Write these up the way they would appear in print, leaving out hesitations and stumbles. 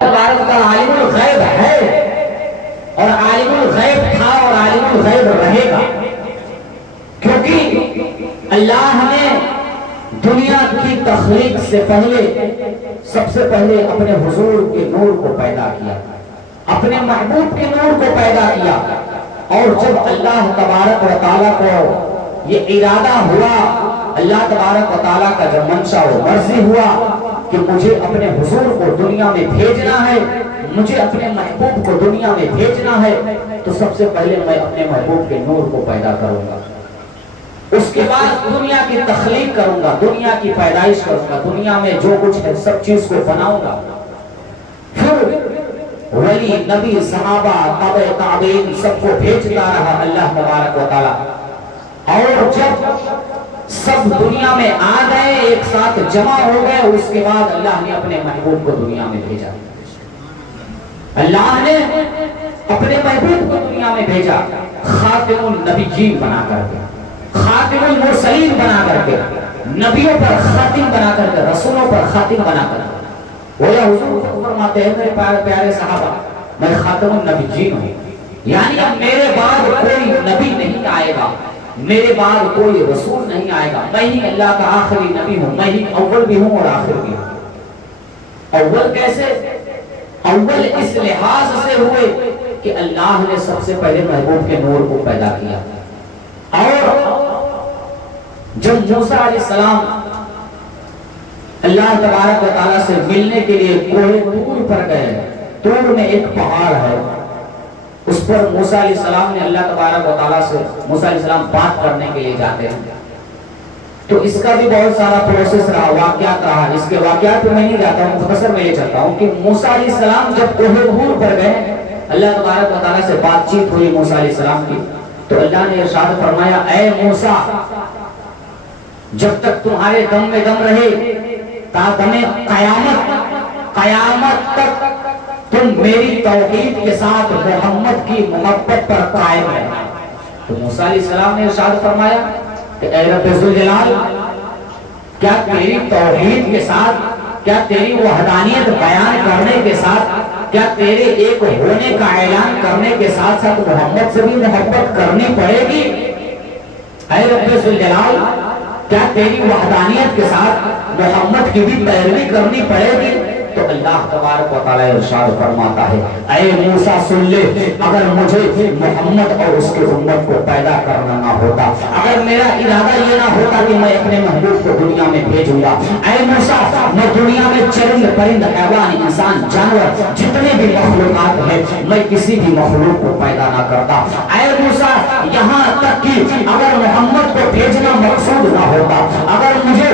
تبارک کا عالم الغیب ہے اور عالم الغیب تھا اور عالم الغیب رہے گا، کیونکہ اللہ نے دنیا کی تخلیق سے پہلے سب سے پہلے اپنے حضور کے نور کو پیدا کیا، اپنے محبوب کے نور کو پیدا کیا، اور جب اللہ تبارک و تعالیٰ کو یہ ارادہ ہوا، اللہ تبارک و تعالیٰ کا جب منشا و مرضی ہوا کہ مجھے اپنے حضور کو دنیا میں بھیجنا ہے، مجھے اپنے محبوب کو دنیا میں بھیجنا ہے، تو سب سے پہلے میں اپنے محبوب کے نور کو پیدا کروں گا، اس کے بعد دنیا کی تخلیق کروں گا، دنیا کی پیدائش کروں گا، دنیا میں جو کچھ ہے سب چیز کو بناؤں گا، پھر ولی نبی صحابہ تابع تابعین سب کو بھیجتا رہا اللہ تبارک و تعالیٰ، اور جب سب دنیا میں آ گئے، ایک ساتھ جمع ہو گئے، اس کے بعد اللہ نے اپنے محبوب کو دنیا میں بھیجا، اللہ نے اپنے محبوب کو دنیا میں بھیجا، خاتم النبیین بنا کر کے، خاتم المرسلین بنا کر کے، نبیوں پر خاتم بنا کر کے، رسولوں پر خاتم بنا کر کے۔ وہ یا حضور فرماتے ہیں میرے پیارے صحابہ، میں خاتم النبیین ہوں، یعنی اب میرے بعد کوئی نبی نہیں آئے گا، میرے بعد کوئی رسول نہیں آئے گا، میں ہی اللہ کا آخری نبی ہوں، میں ہی اول بھی ہوں اور آخر بھی ہوں۔ اول کیسے؟ اول اس لحاظ سے ہوئے کہ اللہ نے سب سے پہلے محبوب کے نور کو پیدا کیا، اور جب موسیٰ علیہ السلام اللہ تبارک و تعالیٰ سے ملنے کے لیے کوہ طور پر گئے، طور میں ایک پہاڑ ہے، اس پر موسیٰ علیہ السلام نے اللہ تبارک و تعالیٰ سے موسیٰ علیہ السلام بات کرنے کے لیے جاتے ہیں، تو اس کا بھی بہت سارا پروسیس رہا، واقعات رہا، اس کے واقعات پہ میں نہیں جاتا ہوں، مختصر میں یہ چاہتا ہوں کہ موسیٰ علیہ السلام جب کوہ طور پر گئے، اللہ تبارک و تعالیٰ سے بات چیت ہوئی موسیٰ علیہ السلام کی، تو اللہ نے ارشاد فرمایا، اے موسیٰ جب تک تمہارے دم میں دم رہے، تا دم قیامت تک تم میری توحید کے ساتھ محمد کی محبت پر قائم ہے۔ تو موسیٰ علیہ السلام نے ارشاد فرمایا کہ اے رب ذوالجلال، کیا تیری توحید کے ساتھ، کیا تیری وحدانیت بیان کرنے کے ساتھ، کیا تیرے ایک ہونے کا اعلان کرنے کے ساتھ ساتھ محمد سے بھی محبت کرنی پڑے گی؟ اے رب ذوالجلال، کیا تیری وحدانیت کے ساتھ محمد کی بھی پیروی کرنی پڑے گی؟ تو اللہ تبارک و تعالیٰ ارشاد فرماتا ہے، اے موسیٰ سن لے، اگر مجھے محمد اور اس کی امت کو پیدا کرنا نہ ہوتا، اگر میرا ارادہ یہ نہ ہوتا کہ میں اپنے محبوب کو دنیا میں بھیجوں گا، اے موسیٰ میں دنیا میں چرند پرند حیوان انسان جانور جتنے بھی مخلوقات ہیں میں کسی بھی مخلوق کو پیدا نہ کرتا، اے موسیٰ یہاں تک کہ اگر محمد کو بھیجنا مقصود نہ ہوتا، اگر مجھے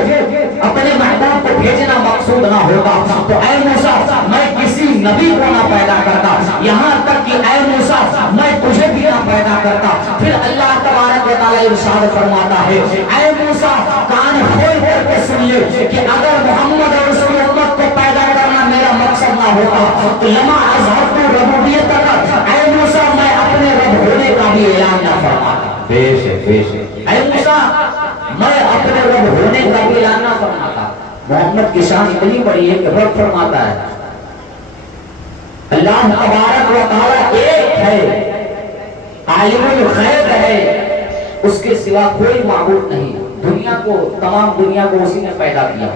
اپنے محبوب کو بھیجنا مقصود نہ ہوتا، تو اے موسیٰ میں کسی نبی کو نہ پیدا کرتا، یہاں تک کہ اے موسیٰ میں تجھے بھی نہ پیدا کرتا۔ پھر اللہ تبارک و تعالیٰ ارشاد فرماتا ہے، اے موسیٰ کان کھول کر کے سن لے کہ اگر محمد اور اس کی امت کو پیدا کرنا میرا مقصد نہ ہوتا تو لما اظہرت ربوبیت کا، اے موسیٰ میں اپنے رب ہونے کا بھی اعلان نہ فرماتا۔ اے موسیٰ میں اپنے رب ہونے کا بھی اعلان نہ فرماتا۔ محمد کی شان اتنی بڑی ہے کہ رب فرماتا ہے اللہ تبارک و تعالیٰ ایک ہے، عالم الغیب ہے، اس کے سوا کوئی معبود نہیں، دنیا کو تمام دنیا کو اسی نے پیدا کیا۔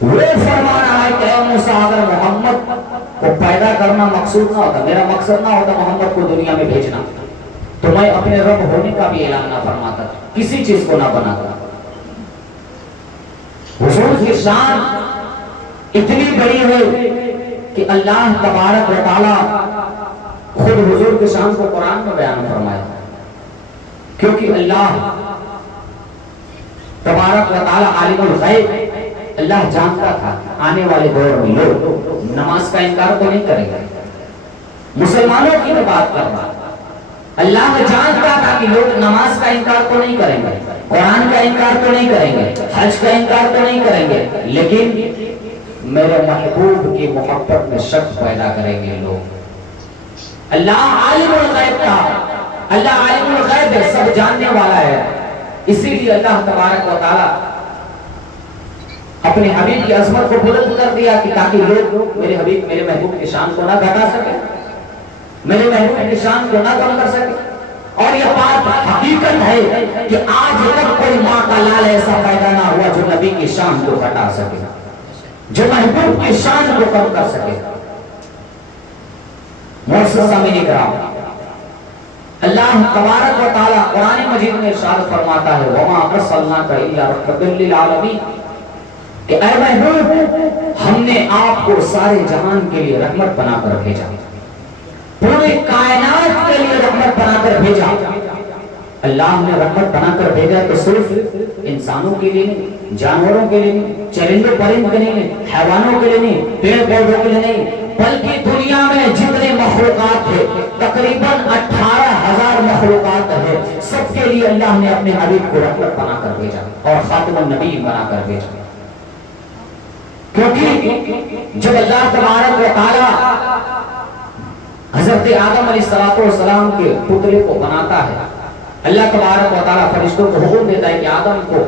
وہ فرما رہا ہے کہ اے موسیٰ اگر محمد کو پیدا کرنا مقصود نہ ہوتا، میرا مقصد نہ ہوتا محمد کو دنیا میں بھیجنا، تو میں اپنے رب ہونے کا بھی اعلان نہ فرماتا، کسی چیز کو نہ بناتا۔ حضور کی شان اتنی بڑی ہے کہ اللہ تبارک و تعالیٰ خود حضور کی شان کو قرآن میں بیان فرمایا، کیونکہ اللہ تبارک و تعالیٰ عالم الغیب، اللہ جانتا تھا آنے والے دور میں لوگ نماز کا انکار تو نہیں کریں گے، مسلمانوں کی میں بات کر رہا، اللہ جانتا تھا کہ لوگ نماز کا انکار تو نہیں کریں گے، قرآن کا انکار تو نہیں کریں گے، حج کا انکار تو نہیں کریں گے، لیکن میرے محبوب کی محبت میں شک پیدا کریں گے لوگ۔ اللہ عالم الغیب تھا، اللہ عالم الغیب ہے، سب جاننے والا ہے، اسی لیے اللہ تبارک و تعالیٰ اپنے حبیب کی عظمت کو بلند کر دیا کہ تاکہ لوگ میرے حبیب میرے محبوب کی شان کو نہ گھٹا سکے، میرے محبوب کی شان کو نہ کم کر سکے۔ اور یہ بات حقیقت ہے کہ آج تک کوئی ماں کا لال ایسا پیدا نہ ہوا جو نبی کی شان کو گھٹا سکے، جو محبوب کی شان کو کم کر سکے۔ معزز سامعین کرام، اللہ تبارک و تعالی قرآن مجید میں ارشاد فرماتا ہے وَمَا أَرْسَلْنَاكَ إِلَّا رَحْمَةً لِّلْعَالَمِينَ، کہ اے محبوب ہم نے آپ کو سارے جہان کے لیے رحمت بنا کر بھیجا، پورے کائنات کے لیے رحمت بنا کر بھیجا۔ اللہ نے رحمت بنا کر بھیجا تو صرف انسانوں کے لیے نہیں، جانوروں کے لیے نہیں، چرندوں پرندوں کے لیے نہیں، حیوانوں کے لیے نہیں، پیڑ پودوں کے لیے نہیں، بلکہ دنیا میں جتنے مخلوقات ہیں تقریباً 18,000 مخلوقات ہیں، سب کے لیے اللہ نے اپنے حبیب کو رحمت بنا کر بھیجا اور خاتم النبی بنا کر بھیجا۔ کیونکہ جب اللہ تبارک و تعالی حضرت آدم علیہ السلام کے پتلے کو بناتا ہے، اللہ تبارک و تعالی فرشتوں کو حکم دیتا ہے کہ آدم کو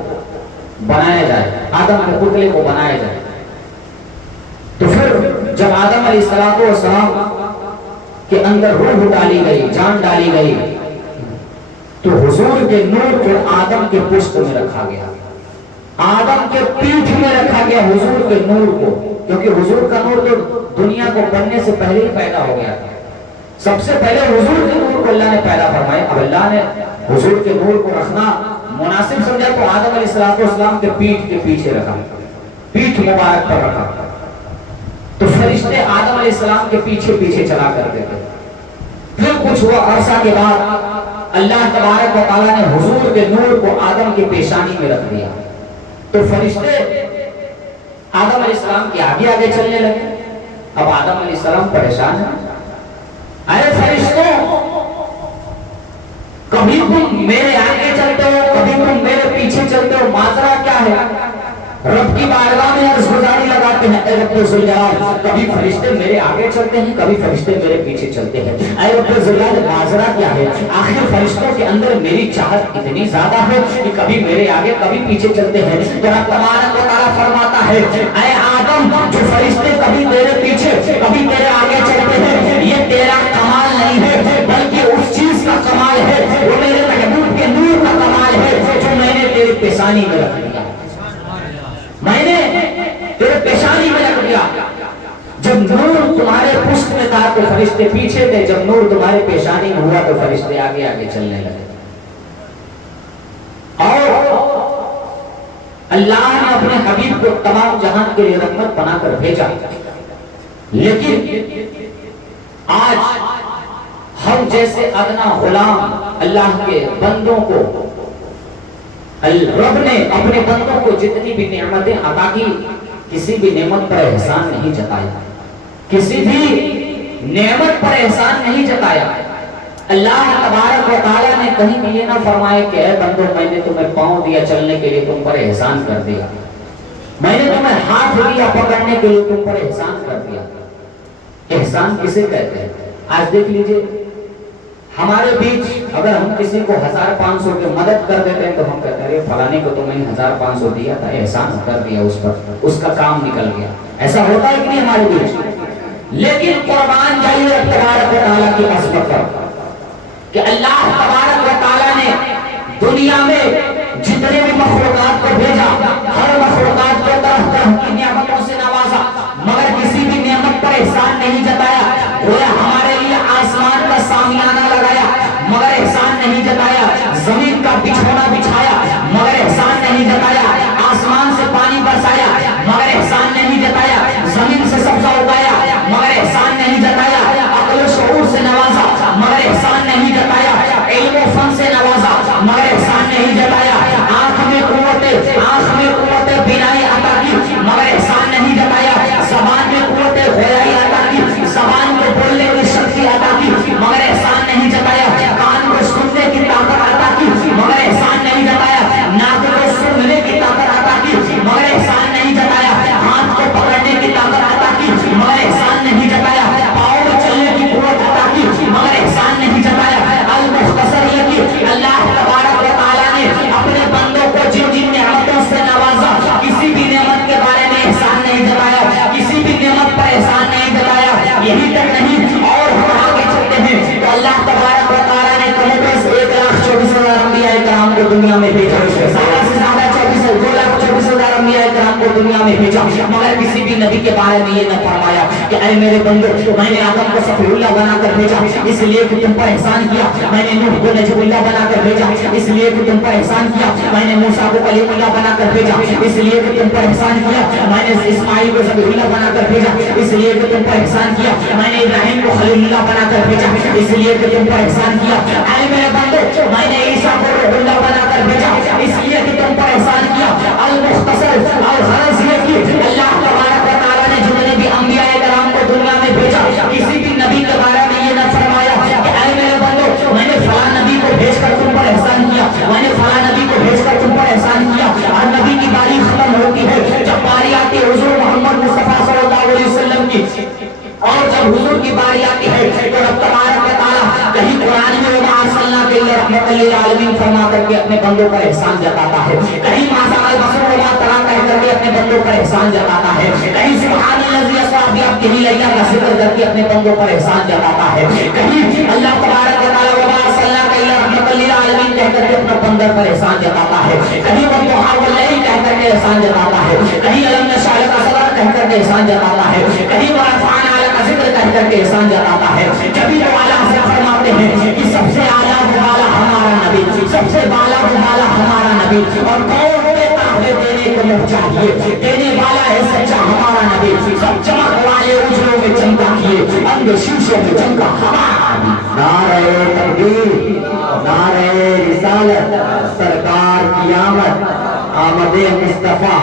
بنایا جائے، آدم کے پتلے کو بنایا جائے۔ تو پھر جب آدم علیہ السلام کے اندر روح ڈالی گئی، جان ڈالی گئی، تو حضور کے نور کو آدم کے پشت میں رکھا گیا، آدم کے پیٹھ میں رکھا گیا حضور کے نور کو، کیونکہ حضور کا نور تو دنیا کو بننے سے پہلے ہی پیدا ہو گیا تھا۔ سب سے پہلے حضور کے نور کو اللہ نے پیدا فرمایا، اب اللہ نے حضور کے نور کو رکھنا مناسب سمجھا تو آدم علیہ السلام کے پیٹھ کے پیچھے رکھا، پیٹھ مبارک پر رکھا، تو فرشتے آدم علیہ السلام کے پیچھے پیچھے چلا کرتے تھے۔ پھر کچھ ہوا عرصہ کے بعد اللہ تبارک و تعالیٰ نے حضور کے نور کو آدم کی پیشانی میں رکھ دیا، تو فرشتے آدم علیہ السلام کے آگے آگے چلنے لگے۔ اب آدم علیہ السلام پریشان ہیں، اے فرشتوں کبھی تم میرے آگے چلتے ہو، کبھی تم میرے پیچھے چلتے ہو، ماجرا کیا ہے؟ رب کی بارگاہ میں عرض گزاری لگاتے ہیں، اے رب ذوالجلال کبھی فرشتے میرے آگے چلتے ہیں، کبھی فرشتے میرے پیچھے چلتے ہیں، اے رب ذوالجلال ماجرا کیا ہے؟ آخر فرشتوں کے اندر میری چاہت اتنی زیادہ ہے کہ کبھی میرے آگے کبھی پیچھے چلتے ہیں۔ تو رب تبارک و تعالیٰ فرماتا ہے اے آدم جو فرشتے کبھی تیرے پیچھے کبھی تیرے آگے چلتے ہیں، یہ تیرا کمال نہیں ہے بلکہ اس چیز کا کمال ہے، وہ میرے محبوب کے نور کا کمال ہے جو میں نے تیری پیشانی میں رکھ دیا، میں نے تیرے پیشانی میں رکھ دیا۔ جب نور تمہارے پشت میں تھا تو فرشتے پیچھے تھے، جب نور تمہارے پیشانی میں ہوا تو فرشتے آگے آگے چلنے لگے۔ اور اللہ نے اپنے حبیب کو تمام جہان کے لیے رحمت بنا کر بھیجا، لیکن آج ہم جیسے ادنا غلام اللہ کے بندوں کو رب نے اپنے بندوں کو جتنی بھی نعمتیں عطا کی، کسی بھی نعمت پر احسان نہیں جتایا، کسی بھی نعمت پر احسان نہیں جتایا۔ اللہ تبارک و تعالیٰ نے کہیں بھی یہ نہ فرمائے کہ اے بندو میں نے تمہیں پاؤں دیا چلنے کے لیے تم پر احسان کر دیا، میں نے تمہیں ہاتھ دیا پکڑنے کے لیے تم پر احسان کر دیا۔ احسان کسے کہتے ہیں؟ آج دیکھ لیجئے ہمارے بیچ اگر ہم کسی کو 1500 کی مدد کر دیتے ہیں تو ہم کہتے ہیں فلانے کو تو میں نے 1500 دیا تھا، احسان کر دیا اس پر، اس کا کام نکل گیا۔ ایسا ہوتا ہے کہ نہیں ہمارے بیچ؟ لیکن قربان جائیے تبارک و تعالیٰ کی عظمت پر کہ اللہ تبارک و تعالیٰ نے دنیا میں جتنے بھی مخلوقات کو بھیجا، ہر مخلوقات کو طرح طرح کی نعمتوں سے نوازا، مگر کسی بھی نعمت پر احسان نہیں جتایا۔ گویا ہمارے لیے آسمان کا سامیانہ لگایا مگر احسان نہیں جتایا، زمین کا بچھونا بچھایا مگر احسان نہیں جتایا، آسمان سے پانی برسایا مگر احسان نہیں جتایا، زمین سے سبزہ اگایا مگر احسان نہیں جتایا، عقل و شعور سے نوازا مگر احسان نہیں جتایا، علم و فن سے نوازا مگر احسان نہیں جتایا، آنکھ میں قوت بینائی عطا کی مگر احسان نہیں جتایا، زبان میں قوت گویائی عطا کی دنیا میں بھیجا، زیادہ سے زیادہ 2,24,000 انبیاء کرام کو دنیا میں بھیجا، مگر کسی بھی نبی کے بارے میں یہ نہ فرمایا کہ اے میرے بندو میں نے آدم کو صفی اللہ بنا کر بھیجا اس لیے کہ تم پر احسان کیا، میں نے نوح کو نجیب اللہ بنا کر بھیجا اس لیے کہ تم پر احسان کیا، میں نے موسیٰ کو کلیم اللہ بنا کر بھیجا اس لیے کہ تم پر احسان کیا، میں نے اسماعیل کو ذبیح اللہ بنا کر بھیجا اس لیے کہ تم پر احسان کیا، میں نے ابراہیم کو خلیل اللہ بنا کر بھیجا اس لیے کہ تم پر احسان کیا، اے میرے بندو میں نے عیسیٰ کو روح اللہ بنا کر بھیجا اس لیے کہ تم پر احسان کیا۔ المختصر الغرض یہ کہ اللہ تبارک و تعالیٰ نے جتنے بھی انبیاء کرام کو دنیا میں بھیجا کسی بھی نبی کے بارے میں یہ نہ فرمایا کہ اے میرے بندو میں نے فلاں نبی کو بھیج کر تم پر احسان کیا، میں نے فلاں نبی کو بھیج کر تم پر احسان کیا۔ ہر نبی کی باری ختم ہوتی ہے، جب باری آتی ہے حضور محمد مصطفیٰ صلی اللہ علیہ وسلم کی، اور جب حضور کی باری آتی ہے تو رب تبارک و تعالیٰ کہیں قرآن میں وما ارسلناک الا رحمۃ للعالمین فرما کر کے اپنے بندوں پر احسان جتاتا ہے، کہیں ما زاغ البصر وما طغى کہہ کر کے اپنے بندوں پر احسان جتاتا ہے، کہیں سبحان الذی اسریٰ بعبدہ لیلا کا ذکر کر کے اپنے بندوں پر احسان جتاتا ہے، کہیں اللہ تبارک و تعالیٰ وما ارسلناک الا رحمۃ للعالمین کہہ کر کے اپنے بندوں پر احسان جتاتا ہے، کہیں والضحیٰ واللیل کہہ کر کے احسان جتاتا ہے، کہیں الم نشرح لک صدرک کہہ کر کے احسان جتاتا ہے، کہیں ورفعنا لک ذکر کہہ کر کے احسان جتاتا ہے۔ جبھی تو اعلیٰ حضرت فرماتے ہیں کہ سب سے اعلیٰ والا ہمارا نبی، سب سے بالا والا ہمارا نبی، اور کون دیتا ہے دینے کو منہ چاہیے، دینے والا ہے سچا ہمارا نبی، سب چمک والے اجروں میں چمکا کیے اندر شیشوں میں چمکا ہمارا نبی۔ نعرہ تکبیر، نعرہ رسالت، سرکار کی آمد، آمد مصطفیٰ،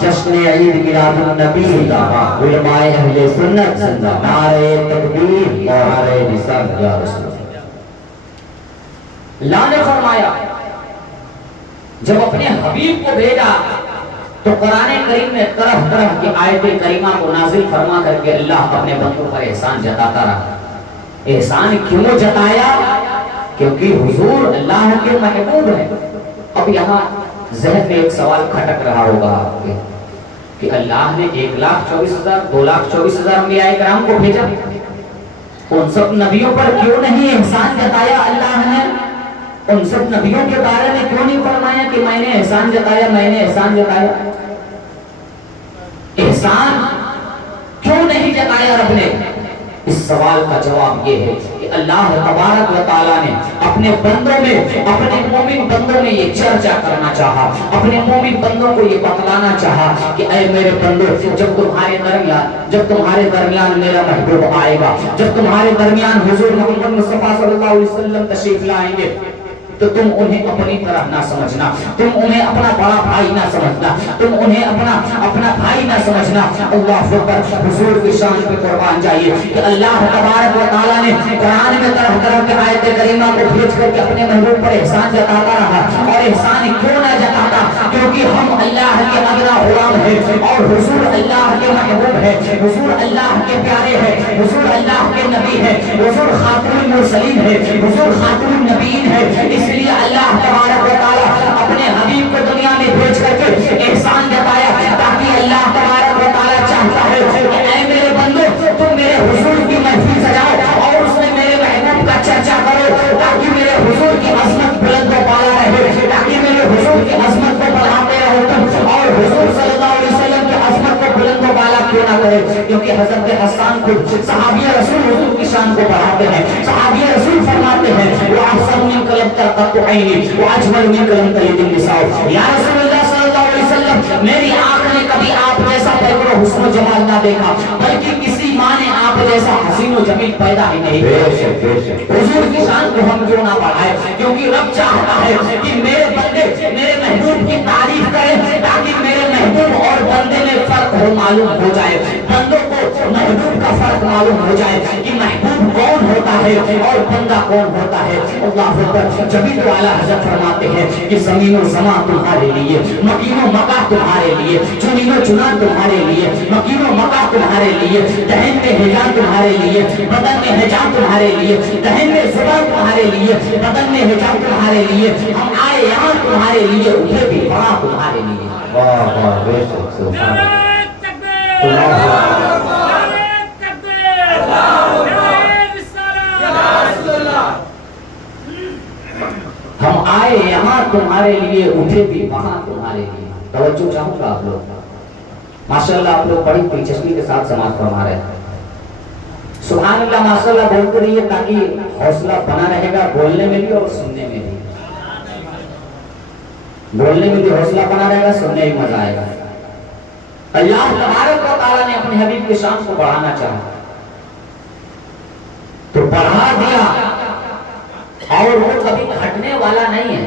جشن عید میلاد النبی، علماء اہل سنت، نعرہ تکبیر، نعرہ رسالت یا رسول اللہ۔ اللہ نے فرمایا جب اپنے حبیب کو بھیجا تو قرآن کریم میں طرح طرح کی آیت کریمہ کو نازل فرما کر کے اللہ اپنے بندوں پر احسان جتاتا رہا۔ احسان کیوں جتایا؟ کیونکہ حضور اللہ کے محبوب ہیں۔ اب یہاں ذہن میں ایک سوال کھٹک رہا ہوگا آپ کے کہ اللہ نے 1,24,000 2,24,000 انبیاء کرام کو بھیجا، ان سب نبیوں پر کیوں نہیں احسان جتایا اللہ نے؟ ان سب نبیوں کے بارے میں کیوں نہیں فرمایا کہ میں نے احسان جتایا، میں نے احسان جتایا؟ احسان کیوں نہیں جتایا رب نے؟ اس سوال کا جواب یہ ہے کہ اللہ تبارک و تعالیٰ نے اپنے بندوں میں، اپنے مومن بندوں میں یہ چرچا کرنا چاہا، اپنے مومن بندوں کو یہ بتلانا چاہا کہ اے میرے بندو جب تمہارے درمیان میرا محبوب آئے گا، جب تمہارے درمیان حضور محمد مصطفیٰ صلی اللہ علیہ وسلم تشریف لائیں گے تو تم انہیں اپنی طرح نہ سمجھنا، تم انہیں اپنا بڑا بھائی نہ سمجھنا، تم انہیں اپنا بھائی نہ سمجھنا۔ اللہ اکبر، حضور کی شان پہ قربان جائیے کہ اللہ تبارک و تعالیٰ نے قرآن میں طرح طرح کے آیت کریمہ کو بھیج کر کے اپنے محبوب پر احسان جتاتا رہا، اور احسان کیوں نہ جتاتا؟ کیونکہ ہم اللہ کے ادنا غلام ہیں اور حضور اللہ کے محبوب ہے، حضور اللہ کے پیارے ہیں، حضور اللہ کے نبی ہے، حضور خاتم المرسلین ہے، حضور خاتم النبیین ہے۔ اس لیے اللہ تبارک و تعالیٰ اپنے حبیب کو دنیا میں بھیج کر کے احسان جتایا، تاکہ اللہ تبارک و تعالیٰ چاہتا ہے کہ اے میرے بندو تم میرے حضور کی محفل سجاؤ اور اس میں میرے محبوب کا چرچا کرو، تاکہ میرے حضور کی عظمت بلند و بالا رہے، تاکہ میرے حضور کی عظمت کو بڑھاتے رہو تم، اور حضور صلی اللہ علیہ وسلم کی عظمت کو بلند و بالا کیوں نہ کرے؟ کیونکہ حضرت حسان خود صحابی رسول حضور کی شان کو بڑھاتے ہیں، صحابی رسول فرماتے ہیں وَأَحْسَنُ مِنْكَ لَمْ تَرْقَطُ عَيْنِي وَأَجْمَلُ مِنْكَ لَمْ تَلِدِ النِّسَاءُ۔ یا رسول اللہ صلی اللہ علیہ وسلم، میری آنکھ نے کبھی آپ جیسا پیکر و حسن و جمال نہ دیکھا، بلکہ کسی ماں نے آپ جیسا حسین و جمیل پیدا ہی نہیں کیا۔ حضور کی شان کو ہم کیوں نہ بڑھائے؟ کیونکہ رب چاہتا ہے کہ میرے بندے میرے محبوب کی تعریف کریں، تاکہ میرے محبوب اور بندے میں فرق ہو معلوم ہو جائے، بندوں کو محبوب کا فرق معلوم ہو جائے کہ محبوب کون ہوتا ہے اور بندہ کون ہوتا ہے۔ اللہ اکبر، جبھی تو اعلیٰ حضرت فرماتے ہیں کہ زمین و زمان تمہارے لیے، مکین و مکہ تمہارے لیے، چنین و چنان تمہارے لیے، مکین و مکہ تمہارے لیے، دہن میں حجاب تمہارے لیے، بدن میں حجاب تمہارے لیے، دہن میں زبان تمہارے لیے، بدن میں حجاب تمہارے لیے، ہم آئے یہاں تمہارے لیے، اٹھے بھی وہاں تمہارے لیے۔ واہ واہ، بے شک، سبحان اللہ۔ ہم آئے یہاں تمہارے لیے اٹھے بھی وہاں تمہارے لیے. توجہ چاہوں گا آپ لوگ, ماشاءاللہ آپ لوگ بڑی دلچسپی کے ساتھ سماعت فرما رہے ہیں. سبحان اللہ, ماشاءاللہ بولتے رہیے تاکہ حوصلہ بنا رہے گا بولنے میں بھی اور سننے میں بھی. بولنے میں بھی حوصلہ بنا رہے گا, سننے میں مزہ آئے گا. اللہ تبارک و تعالیٰ نے اپنے حبیب کی شان کو بڑھانا چاہا تو بڑھا دیا, اور وہ کبھی گھٹنے والا نہیں ہے,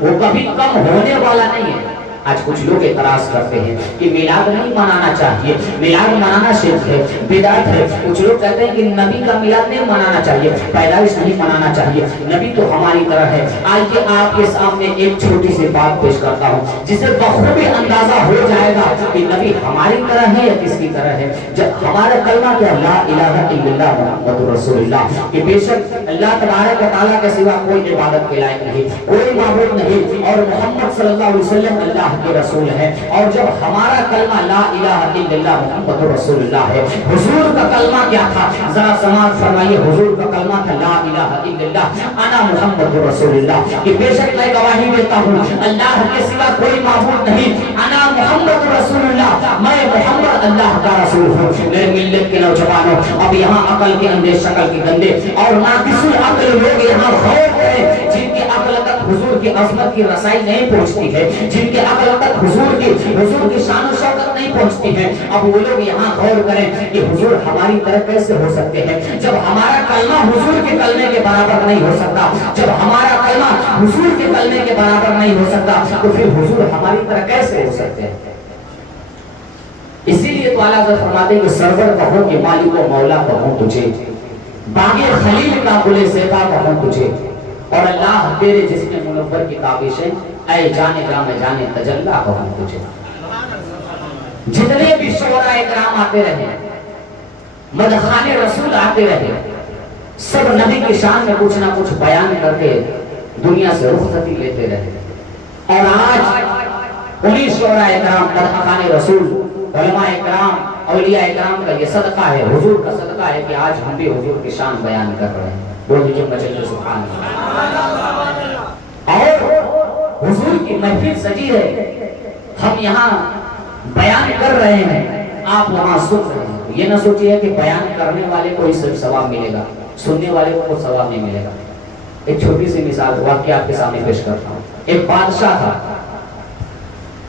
وہ کبھی کم ہونے والا نہیں ہے. آج کچھ لوگ اعتراض کرتے ہیں کہ میلاد نہیں منانا چاہیے, میلاد منانا شرک ہے, بدعت ہے. کچھ لوگ کہتے ہیں کہ نبی کا میلاد نہیں منانا چاہیے, پیدائش نہیں منانا چاہیے, نبی تو ہماری طرح ہے. آئیے آپ کے سامنے ایک چھوٹی سی بات پیش کرتا ہوں جسے بخوبی اندازہ ہو جائے گا کہ نبی ہماری طرح ہے یا کس کی طرح ہے. جب ہمارا کلمہ کیا لا الہ الا اللہ محمد رسول اللہ, کہ بے شک اللہ تبارک و تعالیٰ کے سوا کوئی عبادت کے لائق نہیں, کوئی معبود نہیں, اور محمد صلی اللہ علیہ وسلم اللہ کے رسول ہے. اور جب ہمارا کلمہ لا الہ الا اللہ محمد رسول اللہ ہے, حضور کا کلمہ کیا تھا ذرا سماعت فرمائیے. حضور کا کلمہ تھا لا الہ الا اللہ انا محمد رسول اللہ, کہ بے شک میں گواہی دیتا ہوں اللہ کے سوا کوئی معبود نہیں, انا محمد رسول اللہ, میں محمد اللہ کا رسول ہوں. میرے ملت کے نوجوانوں, اب یہاں عقل کے اندھے, شکل کے گندے اور ناقص العقل لوگ یہاں غور کریں, جن کی عقل تک حضور کی عظمت کی رسائی نہیں پہنچتی ہے, جن کی عقل تک حضور کی شان و شوکت نہیں پہنچتی ہے. اب وہ لوگ یہاں غور کریں کہ حضور ہماری طرح کیسے ہو سکتے ہیں, جب ہمارا کلمہ حضور کے کلمے کے برابر نہیں ہو سکتا, جب ہمارا کلمہ حضور کے کلمے کے برابر نہیں ہو سکتا, تو پھر حضور ہماری طرح کیسے ہو سکتے ہیں. اسی لیے تو اعلیٰ حضرت فرماتے ہیں کہ سرور کہوں کہ مالک و مولا کہوں تجھے, باغ خلیل کا گل زیبا کہوں تجھے, اور اللہ تیرے جسم منور کی تابشیں اے جانے جام جانے تجلا کہوں تجھے. جتنے بھی شعراء کرام آتے رہے, مدحان رسول آتے رہے, سب نبی کی شان میں کچھ نہ کچھ بیان کر کے دنیا سے رخصتی لیتے رہے. اور آج انہی شعراء کرام, مدحان رسول, علماء کرام, اولیاء کرام کا یہ صدقہ ہے, حضور کا صدقہ ہے کہ آج ہم بھی حضور کی شان بیان کر رہے ہیں. بول دیجیے مجلے سبحان اللہ. اور حضور کی محفل سجی ہے, ہم یہاں بیان کر رہے ہیں, آپ وہاں سن رہے ہیں. یہ نہ سوچیے کہ بیان کرنے والے کو ہی صرف ثواب ملے گا, سننے والے کو کوئی ثواب نہیں ملے گا. ایک چھوٹی سی مثال واقعہ آپ کے سامنے پیش کرتا ہوں. ایک بادشاہ تھا,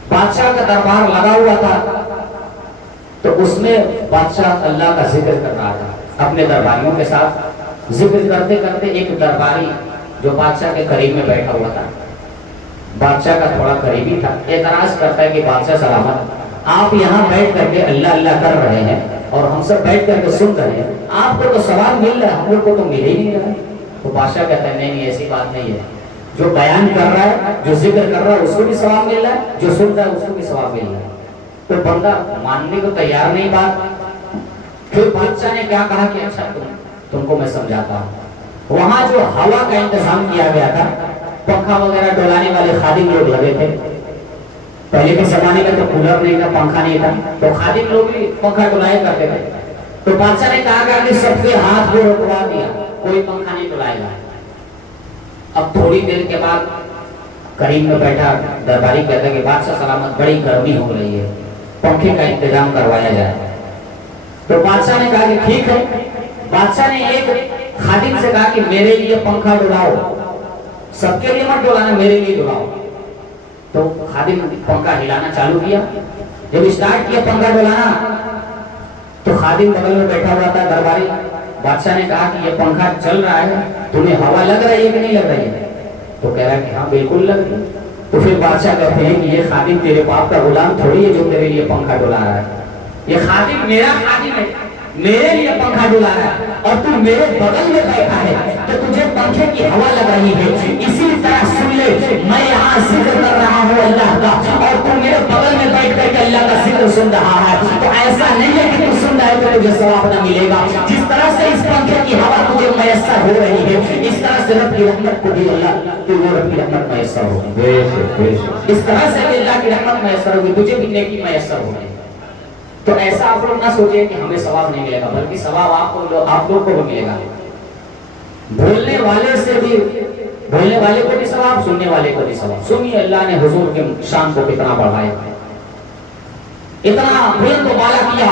بادشاہ کا دربار لگا ہوا تھا, تو اس میں بادشاہ اللہ کا ذکر کر رہا تھا اپنے درباریوں کے ساتھ. ذکر کرتے کرتے ایک درباری جو بادشاہ کے قریب میں بیٹھا ہوا تھا, بادشاہ کا تھوڑا قریبی تھا, اعتراض کرتا ہے کہ بادشاہ سلامت, آپ یہاں بیٹھ کر کے اللہ اللہ کر رہے ہیں اور ہم سب بیٹھ کر کے سن رہے ہیں, آپ کو تو ثواب مل رہا ہے, ہم لوگ کو تو مل ہی نہیں رہا. تو بادشاہ کہتا ہے نہیں ایسی بات نہیں ہے, جو بیان کر رہا ہے, جو ذکر کر رہا ہے اس کو بھی ثواب مل رہا ہے, جو سن رہا ہے اس کو بھی ثواب مل رہا ہے. تو بندہ ماننے کو تیار نہیں بات. پھر بادشاہ نے کیا کہا کہ اچھا تم کو میں سمجھاتا ہوں. وہاں جو ہوا کا انتظام کیا گیا تھا, پنکھا وغیرہ ڈولانے والے خادم لوگ لگے تھے. پہلے کے زمانے میں تو کولر نہیں تھا, پنکھا نہیں تھا, تو خادم لوگ بھی پنکھا ڈولایا کرتے تھے. تو بادشاہ نے کہا کہ سب کے ہاتھ کو رکوا دیا, کوئی پنکھا نہیں ڈولائے گا. اب تھوڑی دیر کے بعد قریب میں بیٹھا درباری کہتا ہے کہ بادشاہ سلامت بڑی گرمی ہو رہی ہے, پنکھے کا انتظام کروایا جائے. تو بادشاہ نے کہا کہ ٹھیک ہے. بادشاہ نے ایک خادم سے کہا کہ میرے لیے پنکھا ڈولاؤ, سب کے لیے مت ڈولانا, میرے لیے ڈولاؤ. تو خادم پنکھا ہلانا چالو کیا. جب اسٹارٹ کیا پنکھا ڈولانا تو خادم بغل میں بیٹھا ہوا تھا درباری. بادشاہ نے کہا کہ یہ پنکھا چل رہا ہے, تمہیں ہوا لگ رہی ہے کہ نہیں لگ رہی ہے؟ تو کہہ رہا ہے کہ ہاں بالکل لگ رہی ہے. تو پھر بادشاہ کہتے ہیں کہ یہ خادم تیرے باپ کا غلام تھوڑی ہے جو تیرے لیے پنکھا ڈولا رہا ہے, یہ خادم میرا خادم ہے, میرے لیے پنکھا ڈولا رہا ہے, اور تو میرے بغل میں بیٹھا ہے تو تجھے پنکھے کی ہوا لگ رہی ہے. اسی طرح سن لے, میں یہاں ذکر کر رہا ہوں اللہ کا, اور تو میرے بغل میں بیٹھ کر کے اللہ کا ذکر سن رہا ہے. تو ایسا نہیں ہے کہ تو سن رہا ہے تو تجھے ثواب نہ ملے گا. جس طرح سے اس پنکھے کی ہوا تجھے میسر ہو رہی ہے, اس طرح سے رب کی رحمت کو بھی اللہ تجھے رب کی رحمت میسر ہوگی. اس طرح سے اللہ کی رحمت میسر ہوگی, تجھے بھی نیکی میسر ہوگی. تو ایسا آپ لوگ نہ سوچیں کہ ہمیں ثواب نہیں ملے گا, بلکہ ثواب آپ لوگ کو بھی ملے گا. بولنے والے سے بھی بولنے والے کو بھی ثواب، سننے والے کو بھی ثواب۔ سنیے اللہ نے حضور کے شان کو کتنا بڑھایا، اتنا بلند و بالا کیا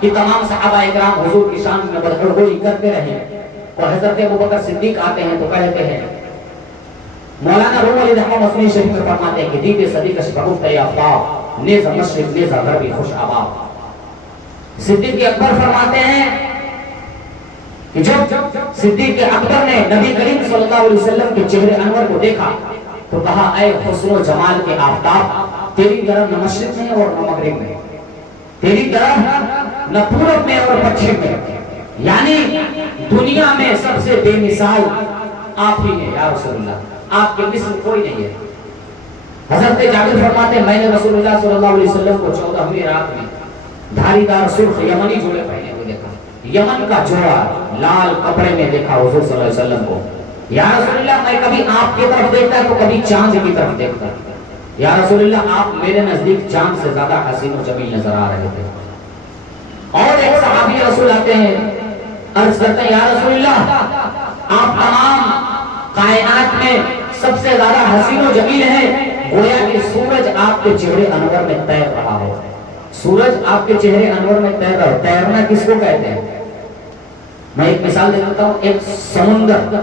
کہ تمام صحابہ اکرام حضور کی شان میں بدخوئی کرتے رہے۔ اور حضرت ابوبکر صدیق آتے ہیں تو کہتے ہیں، مولانا روم علی رحمہ مسلم شریف میں فرماتے ہیں کہ دیدے صدیق شبہت آفتاب نیز مشرق نیز غربی خوش آباد۔ صدیق اکبر فرماتے ہیں کہ جب صدیق اکبر نے نبی کریم صلی اللہ علیہ وسلم کے چہرے انور کو دیکھا تو کہا، اے حسن و جمال کے آفتاب، تیری طرف نہ مشرق میں اور نہ مغرب میں، تیری طرف نہ پورب میں اور پچھم میں، یعنی دنیا میں سب سے بے مثال آپ ہی ہیں یا رسول اللہ، آپ کے مثل کوئی نہیں ہے۔ حضرت جابر فرماتے ہیں، میں نے رسول اللہ صلی اللہ علیہ وسلم کو 14ویں رات میں دھاری دار سرخ یمنی جوڑے پہنے ہوئے دیکھا، یمن کا جوڑا لال کپڑے میں دیکھا حضور صلی اللہ علیہ وسلم کو۔ یا رسول اللہ، میں کبھی آپ کی طرف دیکھتا تو کبھی چاند کی طرف دیکھتا، یا رسول اللہ آپ میرے نزدیک چاند سے زیادہ حسین و جمیل نظر آ رہے تھے۔ اور ایک صحابی رسول آتے ہیں، عرض کرتے ہیں، یا رسول اللہ آپ تمام کائنات میں سب سے زیادہ حسین و جمیل ہیں، گویا کہ سورج آپ کے چہرے انور میں تیر رہا ہے۔ سورج آپ کے چہرے انور میں تیر رہا ہے۔ تیرنا کس کو کہتے ہیں؟ میں ایک مثال دیتا ہوں، ایک سمندر،